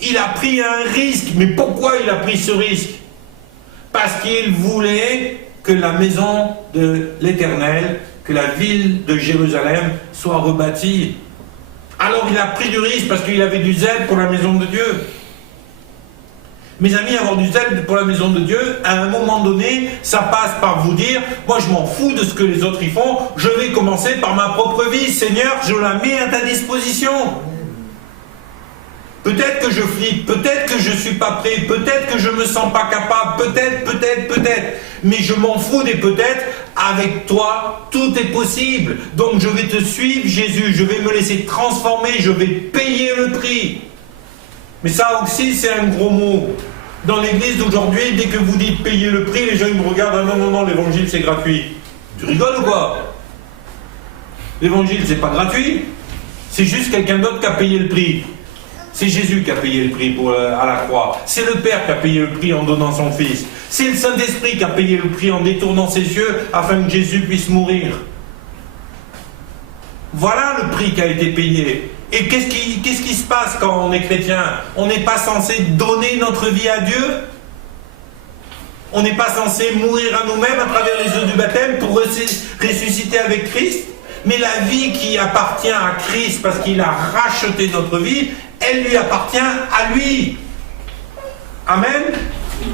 Il a pris un risque, mais pourquoi il a pris ce risque? Parce qu'il voulait que la maison de l'Éternel, que la ville de Jérusalem soit rebâtie. Alors il a pris du risque parce qu'il avait du zèle pour la maison de Dieu. Mes amis, avoir du zèle pour la maison de Dieu, à un moment donné, ça passe par vous dire, moi je m'en fous de ce que les autres y font, je vais commencer par ma propre vie. Seigneur, je la mets à ta disposition. Peut-être que je flippe, peut-être que je ne suis pas prêt, peut-être que je ne me sens pas capable, peut-être. Mais je m'en fous des peut-être, avec toi, tout est possible. Donc je vais te suivre, Jésus, je vais me laisser transformer, je vais payer le prix. Mais ça aussi, c'est un gros mot. Dans l'église d'aujourd'hui, dès que vous dites payer le prix, les gens ils me regardent, ah non, l'évangile c'est gratuit. Tu rigoles ou quoi? L'évangile c'est pas gratuit, c'est juste quelqu'un d'autre qui a payé le prix. C'est Jésus qui a payé le prix à la croix. C'est le Père qui a payé le prix en donnant son Fils. C'est le Saint-Esprit qui a payé le prix en détournant ses yeux afin que Jésus puisse mourir. Voilà le prix qui a été payé. Et qu'est-ce qui se passe quand on est chrétien? On n'est pas censé donner notre vie à Dieu? On n'est pas censé mourir à nous-mêmes à travers les eaux du baptême pour ressusciter avec Christ? Mais la vie qui appartient à Christ parce qu'il a racheté notre vie, elle lui appartient à lui. Amen.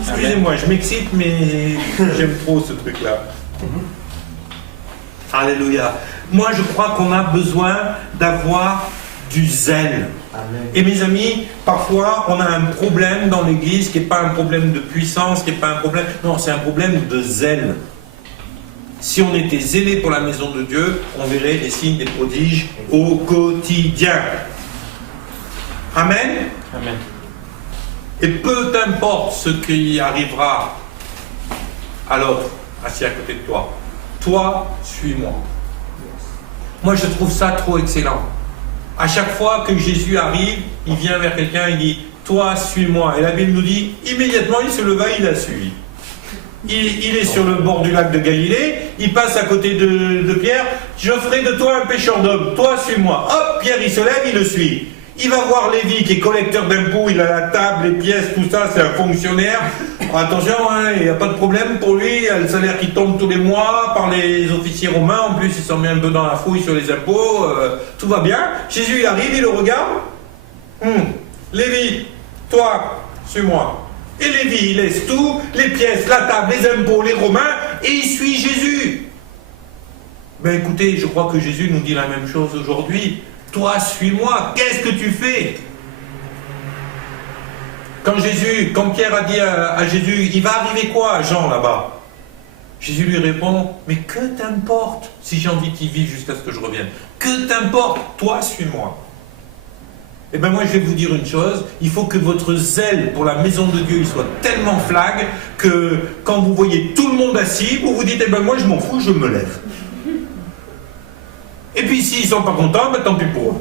Excusez-moi, je m'excite, mais j'aime trop ce truc-là. Alléluia. Moi, je crois qu'on a besoin d'avoir du zèle. Amen. Et mes amis, parfois, on a un problème dans l'église qui n'est pas un problème de puissance, qui n'est pas un problème... Non, c'est un problème de zèle. Si on était zélé pour la maison de Dieu, on verrait des signes, des prodiges au quotidien. Amen. Amen. Et peu importe ce qui arrivera à l'autre, assis à côté de toi, toi, suis-moi. Moi, je trouve ça trop excellent. À chaque fois que Jésus arrive, il vient vers quelqu'un, il dit, toi, suis-moi. Et la Bible nous dit, immédiatement, il se leva, il l'a suivi. Il est sur le bord du lac de Galilée, il passe à côté de Pierre, je ferai de toi un pêcheur d'hommes, toi, suis-moi. Hop, Pierre, il se lève, il le suit. Il va voir Lévi qui est collecteur d'impôts, il a la table, les pièces, tout ça, c'est un fonctionnaire. Attention, hein, il n'y a pas de problème pour lui, il y a le salaire qui tombe tous les mois par les officiers romains, en plus il s'en met un peu dans la fouille sur les impôts, tout va bien. Jésus il arrive, il le regarde. Lévi, toi, suis-moi. Et Lévi, il laisse tout, les pièces, la table, les impôts, les romains, et il suit Jésus. Ben écoutez, je crois que Jésus nous dit la même chose aujourd'hui. Toi, suis-moi, qu'est-ce que tu fais? Quand Pierre a dit à Jésus, il va arriver quoi à Jean là-bas? Jésus lui répond, mais que t'importe si j'ai envie qu'il vive jusqu'à ce que je revienne? Que t'importe? Toi, suis-moi. Eh bien moi je vais vous dire une chose, il faut que votre zèle pour la maison de Dieu il soit tellement flag que quand vous voyez tout le monde assis, vous vous dites, eh bien moi je m'en fous, je me lève. Et puis s'ils ne sont pas contents, ben, tant pis pour eux.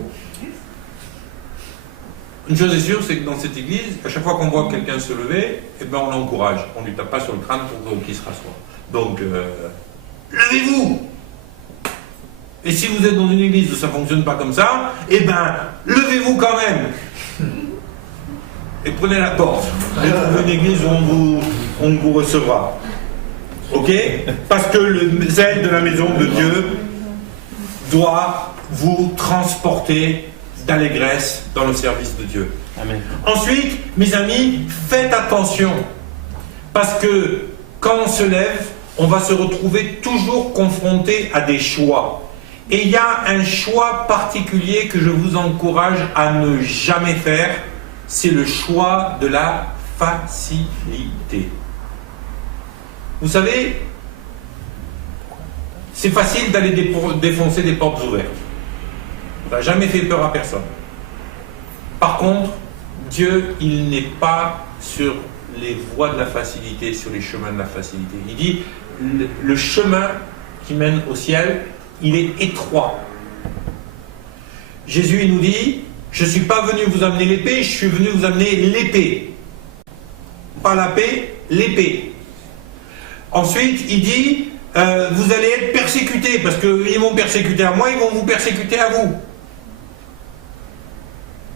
Une chose est sûre, c'est que dans cette église, à chaque fois qu'on voit quelqu'un se lever, eh ben on l'encourage, on ne lui tape pas sur le crâne pour qu'il se rassoie. Donc, levez-vous! Et si vous êtes dans une église où ça ne fonctionne pas comme ça, eh ben, levez-vous quand même! Et prenez la porte. Allez trouver une église où on vous recevra. Ok? Parce que le zèle de la maison de Dieu doit vous transporter d'allégresse dans le service de Dieu. Amen. Ensuite, mes amis, faites attention. Parce que quand on se lève, on va se retrouver toujours confronté à des choix. Et il y a un choix particulier que je vous encourage à ne jamais faire, c'est le choix de la facilité. Vous savez, c'est facile d'aller défoncer des portes ouvertes. Ça n'a jamais fait peur à personne. Par contre, Dieu, il n'est pas sur les voies de la facilité, sur les chemins de la facilité. Il dit, le chemin qui mène au ciel, il est étroit. Jésus, il nous dit, je ne suis pas venu vous amener l'épée, je suis venu vous amener l'épée. Pas la paix, l'épée. Ensuite, il dit, vous allez être persécutés, parce qu'ils m'ont persécuté à moi, ils vont vous persécuter à vous.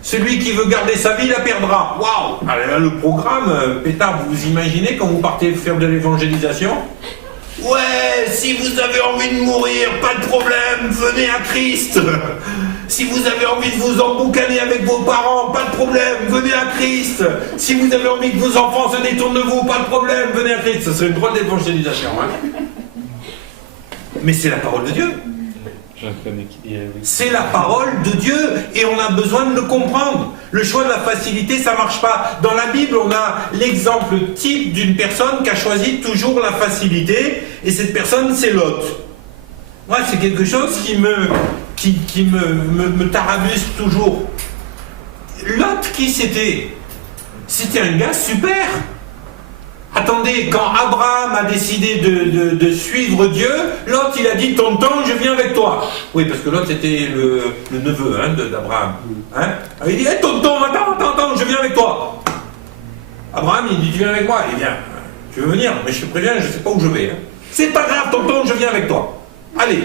Celui qui veut garder sa vie la perdra. Waouh! Alors le programme, pétard, vous vous imaginez quand vous partez faire de l'évangélisation? Ouais, si vous avez envie de mourir, pas de problème, venez à Christ. Si vous avez envie de vous emboucaner avec vos parents, pas de problème, venez à Christ. Si vous avez envie que vos enfants se détournent de vous, pas de problème, venez à Christ. Ce serait une drôle d'évangélisation, hein? Mais c'est la parole de Dieu. C'est la parole de Dieu et on a besoin de le comprendre. Le choix de la facilité, ça ne marche pas. Dans la Bible, on a l'exemple type d'une personne qui a choisi toujours la facilité et cette personne, c'est Lot. Moi, c'est quelque chose qui me tarabuse toujours. Lot, qui c'était? C'était un gars super. Attendez, quand Abraham a décidé de suivre Dieu, Lot, il a dit, tonton, je viens avec toi. Oui, parce que Lot, c'était le neveu d'Abraham. Hein? Il dit, hey, tonton, attends, je viens avec toi. Abraham, il dit, tu viens avec moi? Il vient. Tu veux venir? Mais je te préviens, je ne sais pas où je vais. Hein. C'est pas grave, tonton, je viens avec toi. Allez.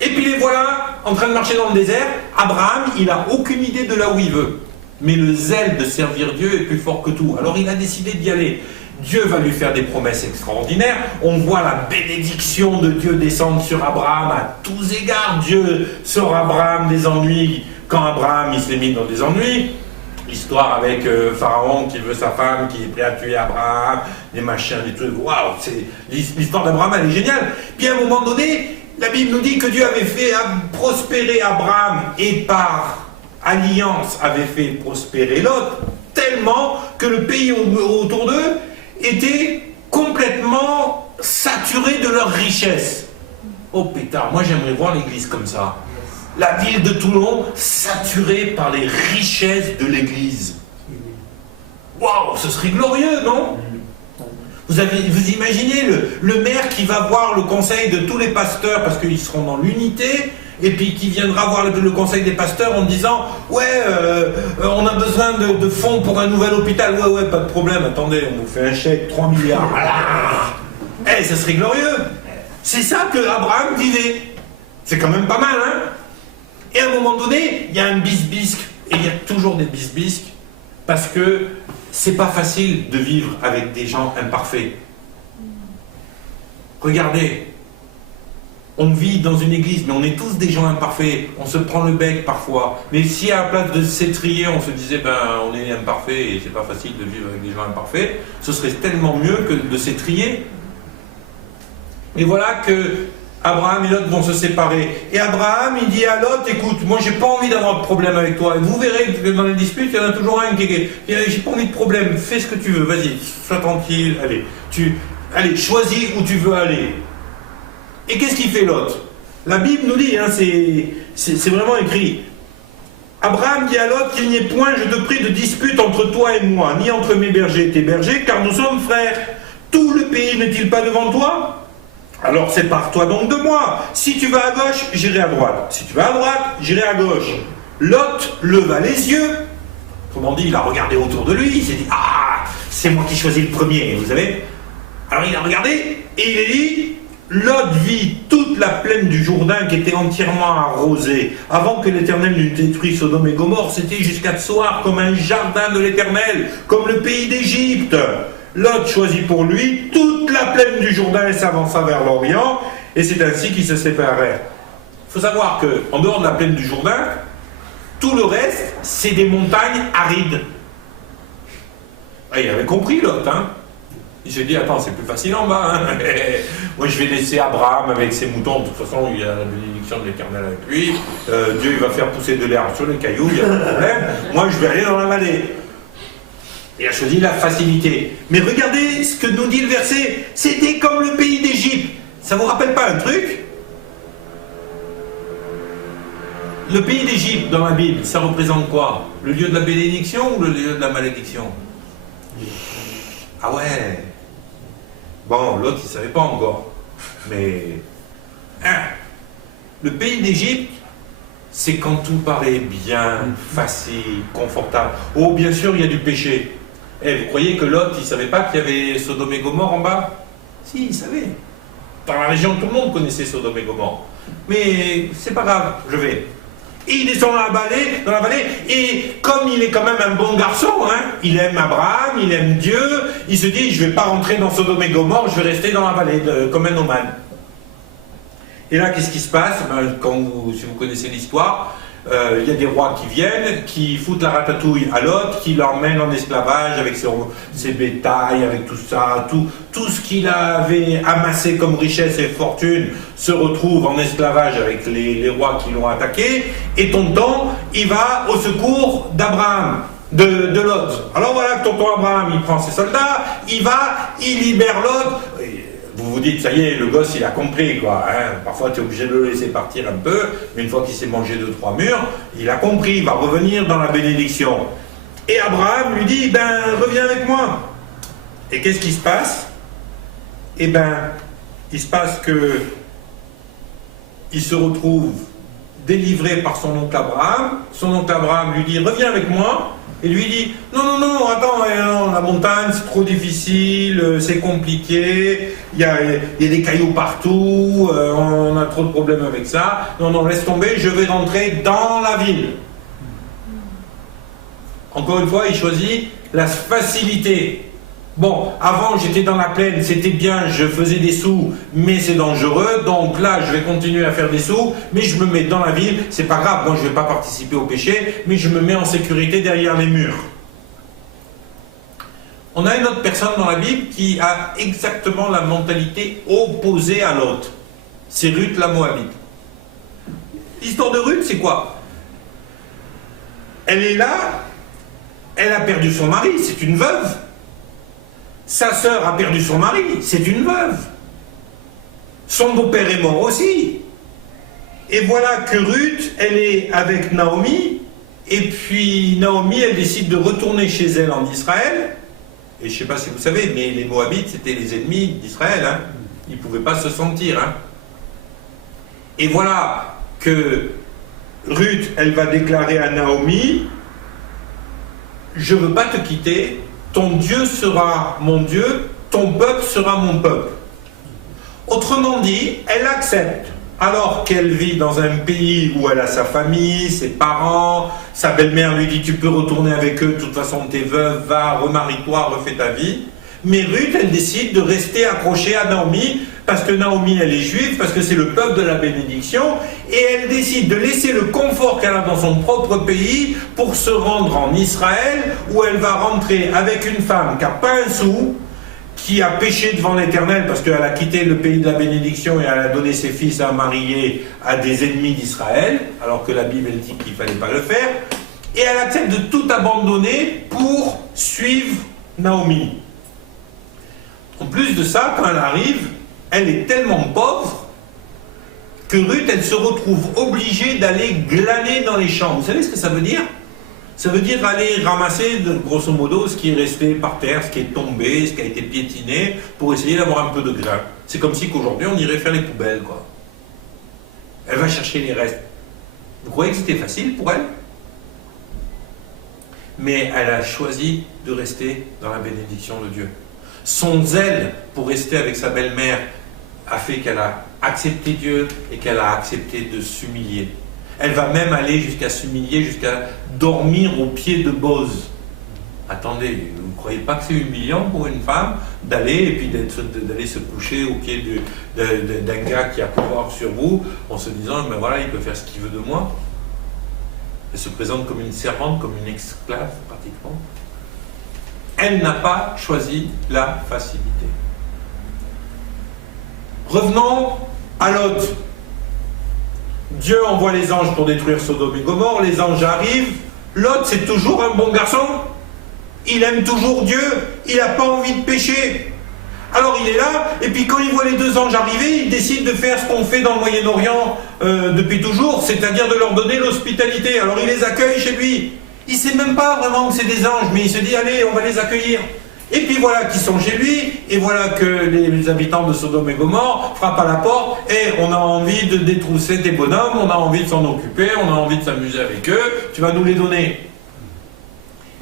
Et puis les voilà, en train de marcher dans le désert. Abraham, il n'a aucune idée de là où il veut. Mais le zèle de servir Dieu est plus fort que tout. Alors il a décidé d'y aller. Dieu va lui faire des promesses extraordinaires. On voit la bénédiction de Dieu descendre sur Abraham à tous égards. Dieu sort Abraham des ennuis quand Abraham il s'est mis dans des ennuis. L'histoire avec Pharaon qui veut sa femme, qui est prêt à tuer Abraham, des machins, des trucs. Waouh, l'histoire d'Abraham, elle est géniale. Puis à un moment donné, la Bible nous dit que Dieu avait fait prospérer Abraham et par alliance avait fait prospérer Lot, tellement que le pays autour d'eux était complètement saturé de leur richesse. Oh pétard, moi j'aimerais voir l'église comme ça. La ville de Toulon saturée par les richesses de l'église. Waouh, ce serait glorieux, non? Vous imaginez le maire qui va voir le conseil de tous les pasteurs parce qu'ils seront dans l'unité et puis qui viendra voir le conseil des pasteurs en disant ouais, on a besoin de fonds pour un nouvel hôpital. Ouais, pas de problème, attendez, on vous fait un chèque, 3 milliards. Eh, ça serait glorieux. C'est ça que Abraham disait. C'est quand même pas mal, hein? Et à un moment donné, il y a un bisbisque, et il y a toujours des bisbisques, parce que c'est pas facile de vivre avec des gens imparfaits. Regardez, on vit dans une église, mais on est tous des gens imparfaits, on se prend le bec parfois, mais si à la place de s'étrier, on se disait, ben on est imparfait et c'est pas facile de vivre avec des gens imparfaits, ce serait tellement mieux que de s'étrier. Et voilà que Abraham et Lot vont se séparer. Et Abraham, il dit à Lot, écoute, moi j'ai pas envie d'avoir de problème avec toi. Et vous verrez que dans les disputes, il y en a toujours un qui est... J'ai pas envie de problème, fais ce que tu veux, vas-y, sois tranquille, allez, choisis où tu veux aller. Et qu'est-ce qu'il fait Lot? La Bible nous dit, hein, c'est vraiment écrit. Abraham dit à Lot qu'il n'y ait point, je te prie, de dispute entre toi et moi, ni entre mes bergers et tes bergers, car nous sommes frères. Tout le pays n'est-il pas devant toi? Alors sépare-toi donc de moi. Si tu vas à gauche, j'irai à droite. Si tu vas à droite, j'irai à gauche. Lot leva les yeux. Autrement dit, il a regardé autour de lui, il s'est dit, ah, c'est moi qui choisis le premier, vous savez. Alors il a regardé et il a dit, Lot vit toute la plaine du Jourdain qui était entièrement arrosée. Avant que l'Éternel n'eût détruit Sodome et Gomorrhe, c'était jusqu'à Tsoar comme un jardin de l'Éternel, comme le pays d'Égypte. Lot choisit pour lui toute la plaine du Jourdain et s'avança vers l'Orient, et c'est ainsi qu'ils se séparèrent. Il faut savoir qu'en dehors de la plaine du Jourdain, tout le reste, c'est des montagnes arides. Ah, il avait compris Lot, hein. Il s'est dit, attends, c'est plus facile en bas, hein. Moi je vais laisser Abraham avec ses moutons, de toute façon il y a la bénédiction de l'Éternel avec lui, Dieu il va faire pousser de l'herbe sur les cailloux, il n'y a pas de problème, moi je vais aller dans la vallée. Il a choisi la facilité. Mais regardez ce que nous dit le verset, c'était comme le pays d'Égypte. Ça vous rappelle pas un truc? Le pays d'Égypte dans la Bible, ça représente quoi? Le lieu de la bénédiction ou le lieu de la malédiction? Ah ouais. Bon, l'autre il ne savait pas encore. Mais le pays d'Égypte, c'est quand tout paraît bien, facile, confortable. Oh, bien sûr, il y a du péché. Eh, vous croyez que Lot, il ne savait pas qu'il y avait Sodome et Gomorrhe en bas? Si, il savait. Dans la région, tout le monde connaissait Sodome et Gomorrhe. Mais c'est pas grave, je vais. Et il descend dans la vallée, et comme il est quand même un bon garçon, hein, il aime Abraham, il aime Dieu, il se dit, je ne vais pas rentrer dans Sodome et Gomorrhe, je vais rester dans la vallée, comme un nomade. Et là, qu'est-ce qui se passe? Si vous connaissez l'histoire, il y a des rois qui viennent, qui foutent la ratatouille à Lot, qui l'emmènent en esclavage avec ses bétails, avec tout ça, tout ce qu'il avait amassé comme richesse et fortune se retrouve en esclavage avec les rois qui l'ont attaqué, et tonton, il va au secours d'Abraham, de Lot. Alors voilà que tonton Abraham, il prend ses soldats, il libère Lot. Vous vous dites, ça y est, le gosse, il a compris, quoi. Hein. Parfois, tu es obligé de le laisser partir un peu, mais une fois qu'il s'est mangé 2-3 murs, il a compris, il va revenir dans la bénédiction. Et Abraham lui dit, ben, reviens avec moi. Et qu'est-ce qui se passe? Eh ben, il se passe que il se retrouve délivré par son oncle Abraham. Son oncle Abraham lui dit, reviens avec moi. Et lui dit, non, attends, la montagne c'est trop difficile, c'est compliqué, il y a des cailloux partout, on a trop de problèmes avec ça, non, laisse tomber, je vais rentrer dans la ville. Encore une fois, il choisit la facilité. Bon, avant j'étais dans la plaine, c'était bien, je faisais des sous, mais c'est dangereux, donc là je vais continuer à faire des sous, mais je me mets dans la ville, c'est pas grave, moi je vais pas participer au péché, mais je me mets en sécurité derrière les murs. On a une autre personne dans la Bible qui a exactement la mentalité opposée à l'autre. C'est Ruth la Moabite. L'histoire de Ruth, c'est quoi? Elle est là, elle a perdu son mari, c'est une veuve. Sa sœur a perdu son mari, c'est une veuve. Son beau-père est mort aussi. Et voilà que Ruth, elle est avec Naomi, et puis Naomi, elle décide de retourner chez elle en Israël. Et je ne sais pas si vous savez, mais les Moabites, c'était les ennemis d'Israël. Hein. Ils ne pouvaient pas se sentir. Hein. Et voilà que Ruth, elle va déclarer à Naomi, je ne veux pas te quitter, ton Dieu sera mon Dieu, ton peuple sera mon peuple. Autrement dit, elle accepte, alors qu'elle vit dans un pays où elle a sa famille, ses parents, sa belle-mère lui dit tu peux retourner avec eux, de toute façon t'es veuve, va, remarie-toi, refais ta vie. Mais Ruth, elle décide de rester accrochée à Naomi, parce que Naomi, elle est juive, parce que c'est le peuple de la bénédiction, et elle décide de laisser le confort qu'elle a dans son propre pays pour se rendre en Israël, où elle va rentrer avec une femme qui n'a pas un sou, qui a péché devant l'Éternel parce qu'elle a quitté le pays de la bénédiction et elle a donné ses fils à marier à des ennemis d'Israël, alors que la Bible elle dit qu'il ne fallait pas le faire, et elle accepte de tout abandonner pour suivre Naomi. En plus de ça, quand elle arrive, elle est tellement pauvre que Ruth, elle se retrouve obligée d'aller glaner dans les champs. Vous savez ce que ça veut dire? Ça veut dire aller ramasser, grosso modo, ce qui est resté par terre, ce qui est tombé, ce qui a été piétiné, pour essayer d'avoir un peu de grain. C'est comme si qu'aujourd'hui, on irait faire les poubelles, quoi. Elle va chercher les restes. Vous croyez que c'était facile pour elle? Mais elle a choisi de rester dans la bénédiction de Dieu. Son zèle pour rester avec sa belle-mère a fait qu'elle a accepté Dieu et qu'elle a accepté de s'humilier. Elle va même aller jusqu'à s'humilier, jusqu'à dormir aux pieds de Boz. Attendez, vous ne croyez pas que c'est humiliant pour une femme d'aller et puis d'aller se coucher aux pieds d'un gars qui a pouvoir sur vous en se disant, ben voilà, il peut faire ce qu'il veut de moi. Elle se présente comme une servante, comme une esclave pratiquement. Elle n'a pas choisi la facilité. Revenons à Lot. Dieu envoie les anges pour détruire Sodome et Gomorrhe, les anges arrivent. Lot, c'est toujours un bon garçon. Il aime toujours Dieu, il n'a pas envie de pécher. Alors il est là, et puis quand il voit les deux anges arriver, il décide de faire ce qu'on fait dans le Moyen-Orient depuis toujours, c'est-à-dire de leur donner l'hospitalité. Alors il les accueille chez lui. Il ne sait même pas vraiment que c'est des anges, mais il se dit, allez, on va les accueillir. Et puis voilà qu'ils sont chez lui, et voilà que les habitants de Sodome et Gomorrhe frappent à la porte, et on a envie de détrousser tes bonhommes, on a envie de s'en occuper, on a envie de s'amuser avec eux, tu vas nous les donner.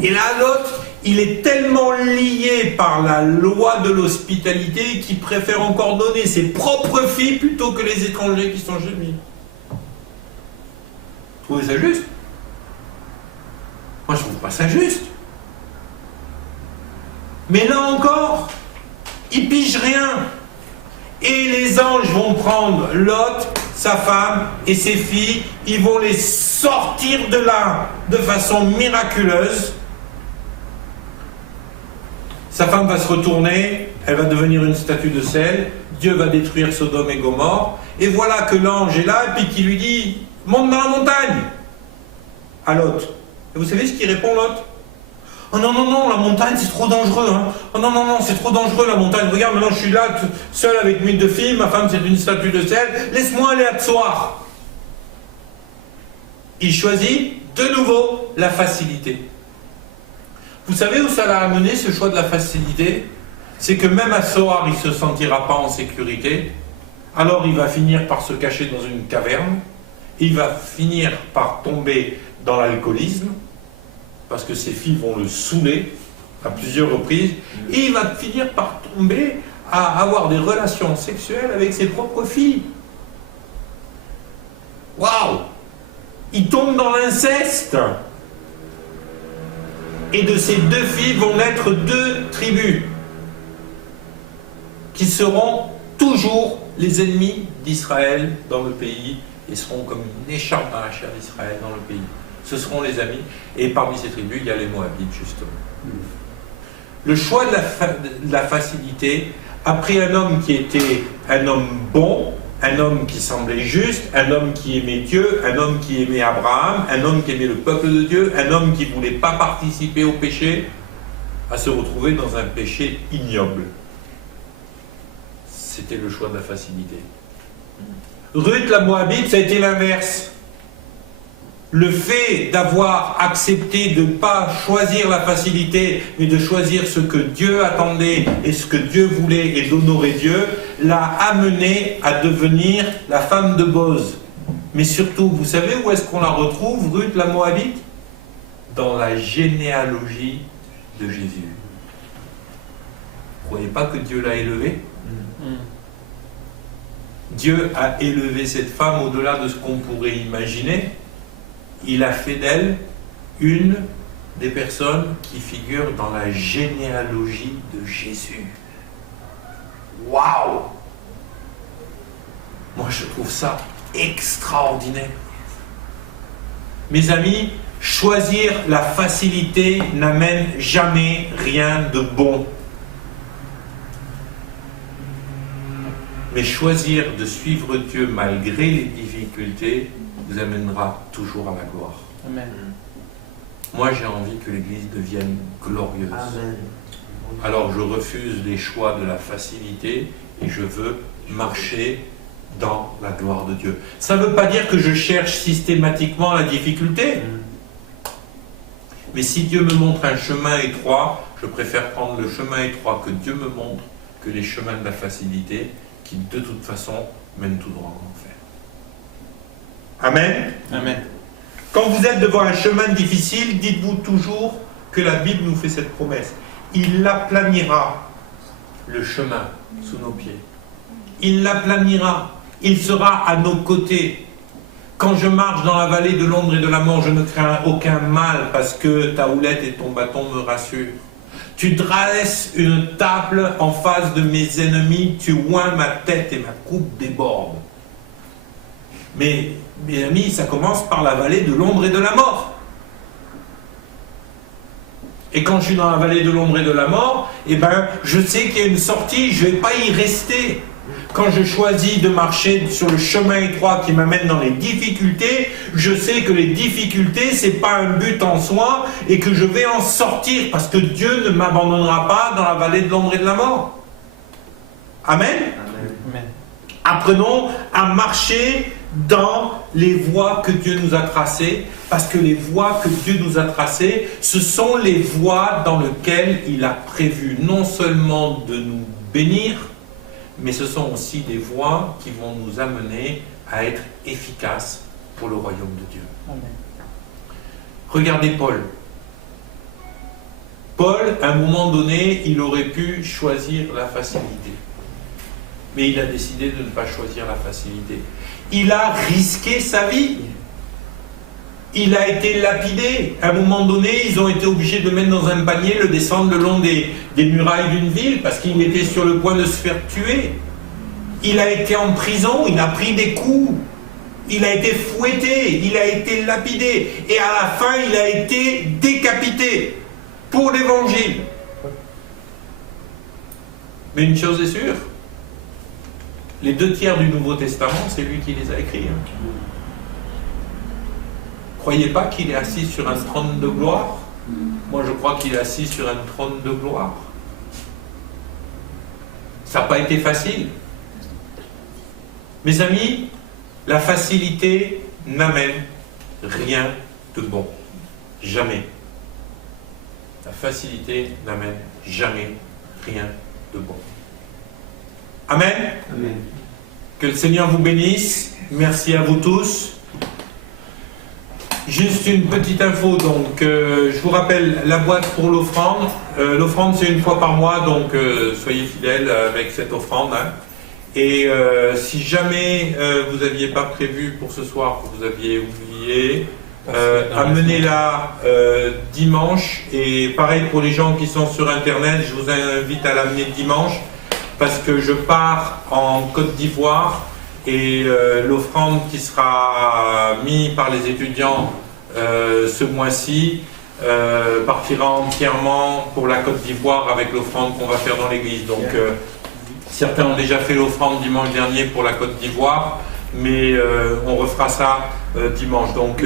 Et là, l'autre, il est tellement lié par la loi de l'hospitalité qu'il préfère encore donner ses propres filles plutôt que les étrangers qui sont chez lui. Vous trouvez ça juste? Moi, je trouve pas ça juste. Mais là encore, ils pigent rien. Et les anges vont prendre Lot, sa femme et ses filles, ils vont les sortir de là de façon miraculeuse. Sa femme va se retourner, elle va devenir une statue de sel, Dieu va détruire Sodome et Gomorrhe, et voilà que l'ange est là, et puis qui lui dit « Monte dans la montagne !» à Lot. Et vous savez ce qu'il répond, Lot? « Oh non, non, non, la montagne c'est trop dangereux, hein. Oh non, non, non, c'est trop dangereux la montagne. Regarde, maintenant je suis là, seul avec mes deux filles, ma femme c'est une statue de sel, laisse-moi aller à Tsoar. » Il choisit de nouveau la facilité. Vous savez où ça l'a amené, ce choix de la facilité? C'est que même à Tsoar, il ne se sentira pas en sécurité. Alors il va finir par se cacher dans une caverne. Il va finir par tomber dans l'alcoolisme, parce que ses filles vont le saouler à plusieurs reprises. Et il va finir par tomber à avoir des relations sexuelles avec ses propres filles. Waouh! Il tombe dans l'inceste. Et de ces deux filles vont naître deux tribus qui seront toujours les ennemis d'Israël dans le pays et seront comme une écharpe dans la chair d'Israël dans le pays. Ce seront les amis. Et parmi ces tribus, il y a les Moabites, justement. Le choix de la facilité a pris un homme qui était un homme bon, un homme qui semblait juste, un homme qui aimait Dieu, un homme qui aimait Abraham, un homme qui aimait le peuple de Dieu, un homme qui ne voulait pas participer au péché, à se retrouver dans un péché ignoble. C'était le choix de la facilité. Ruth la Moabite, ça a été l'inverse. Le fait d'avoir accepté de ne pas choisir la facilité, mais de choisir ce que Dieu attendait et ce que Dieu voulait et d'honorer Dieu, l'a amené à devenir la femme de Boz. Mais surtout, vous savez où est-ce qu'on la retrouve, Ruth la Moabite? Dans la généalogie de Jésus. Vous ne croyez pas que Dieu l'a élevée? Dieu a élevé cette femme au-delà de ce qu'on pourrait imaginer. Il a fait d'elle une des personnes qui figurent dans la généalogie de Jésus. Waouh! Moi, je trouve ça extraordinaire. Mes amis, choisir la facilité n'amène jamais rien de bon. Mais choisir de suivre Dieu malgré les difficultés vous amènera toujours à la gloire. Amen. Moi, j'ai envie que l'Église devienne glorieuse. Amen. Alors, je refuse les choix de la facilité et je veux marcher dans la gloire de Dieu. Ça ne veut pas dire que je cherche systématiquement la difficulté. Mais si Dieu me montre un chemin étroit, je préfère prendre le chemin étroit que Dieu me montre que les chemins de la facilité qui, de toute façon, mènent tout droit en enfer. Amen. Amen. Quand vous êtes devant un chemin difficile, dites-vous toujours que la Bible nous fait cette promesse. Il aplanira le chemin sous nos pieds. Il l'aplanira. Il sera à nos côtés. Quand je marche dans la vallée de l'ombre et de la mort, je ne crains aucun mal parce que ta houlette et ton bâton me rassurent. Tu dresses une table en face de mes ennemis, tu oins ma tête et ma coupe déborde. Mais, mes amis, ça commence par la vallée de l'ombre et de la mort. Et quand je suis dans la vallée de l'ombre et de la mort, eh ben, je sais qu'il y a une sortie, je ne vais pas y rester. Quand je choisis de marcher sur le chemin étroit qui m'amène dans les difficultés, je sais que les difficultés, ce n'est pas un but en soi et que je vais en sortir parce que Dieu ne m'abandonnera pas dans la vallée de l'ombre et de la mort. Amen. Amen. Apprenons à marcher dans les voies que Dieu nous a tracées, parce que les voies que Dieu nous a tracées, ce sont les voies dans lesquelles il a prévu non seulement de nous bénir, mais ce sont aussi des voies qui vont nous amener à être efficaces pour le royaume de Dieu. Amen. Regardez Paul. Paul, à un moment donné, il aurait pu choisir la facilité. Mais il a décidé de ne pas choisir la facilité. Il a risqué sa vie. Il a été lapidé. À un moment donné, ils ont été obligés de le mettre dans un panier, le descendre le long des murailles d'une ville, parce qu'il était sur le point de se faire tuer. Il a été en prison, il a pris des coups. Il a été fouetté, il a été lapidé. Et à la fin, il a été décapité pour l'évangile. Mais une chose est sûre, les 2/3 du Nouveau Testament, c'est lui qui les a écrits. Croyez pas qu'il est assis sur un trône de gloire. Moi, je crois qu'il est assis sur un trône de gloire. Ça n'a pas été facile. Mes amis, la facilité n'amène rien de bon. Jamais. La facilité n'amène jamais rien de bon. Amen. Amen. Que le Seigneur vous bénisse. Merci à vous tous. Juste une petite info, donc je vous rappelle la boîte pour l'offrande. L'offrande c'est une fois par mois, donc soyez fidèles avec cette offrande. Hein. Et si jamais vous n'aviez pas prévu pour ce soir, vous aviez oublié, amenez-la dimanche. Et pareil pour les gens qui sont sur Internet, je vous invite à l'amener dimanche parce que je pars en Côte d'Ivoire. Et l'offrande qui sera mise par les étudiants ce mois-ci partira entièrement pour la Côte d'Ivoire avec l'offrande qu'on va faire dans l'église. Donc certains ont déjà fait l'offrande dimanche dernier pour la Côte d'Ivoire, mais on refera ça dimanche. Donc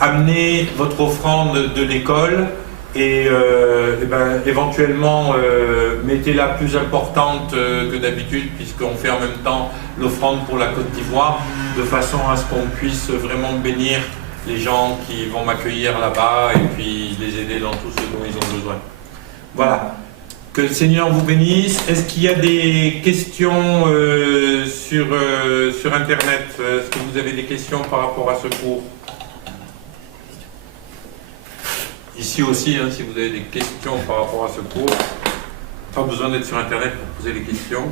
amenez votre offrande de l'école et, éventuellement mettez-la plus importante que d'habitude puisqu'on fait en même temps l'offrande pour la Côte d'Ivoire de façon à ce qu'on puisse vraiment bénir les gens qui vont m'accueillir là-bas et puis les aider dans tout ce dont ils ont besoin. Voilà. Que le Seigneur vous bénisse. Est-ce qu'il y a des questions sur Internet? Est-ce que vous avez des questions par rapport à ce cours? Ici aussi, hein, si vous avez des questions par rapport à ce cours, pas besoin d'être sur Internet pour poser les questions.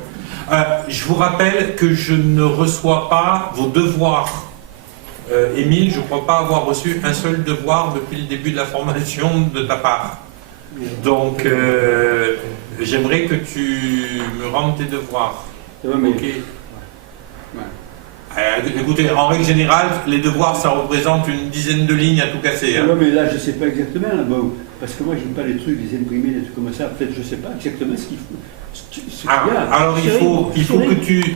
Je vous rappelle que je ne reçois pas vos devoirs. Émile, je ne crois pas avoir reçu un seul devoir depuis le début de la formation de ta part. Donc, j'aimerais que tu me rendes tes devoirs. Ok. Écoutez, en règle générale, les devoirs, ça représente une dizaine de lignes à tout casser. Hein. Oui, mais là, je ne sais pas exactement. Là, bon, parce que moi, je n'aime pas les trucs, les imprimés, des trucs comme ça. Peut-être, je ne sais pas exactement ce qu'il faut. Alors, il faut que tu...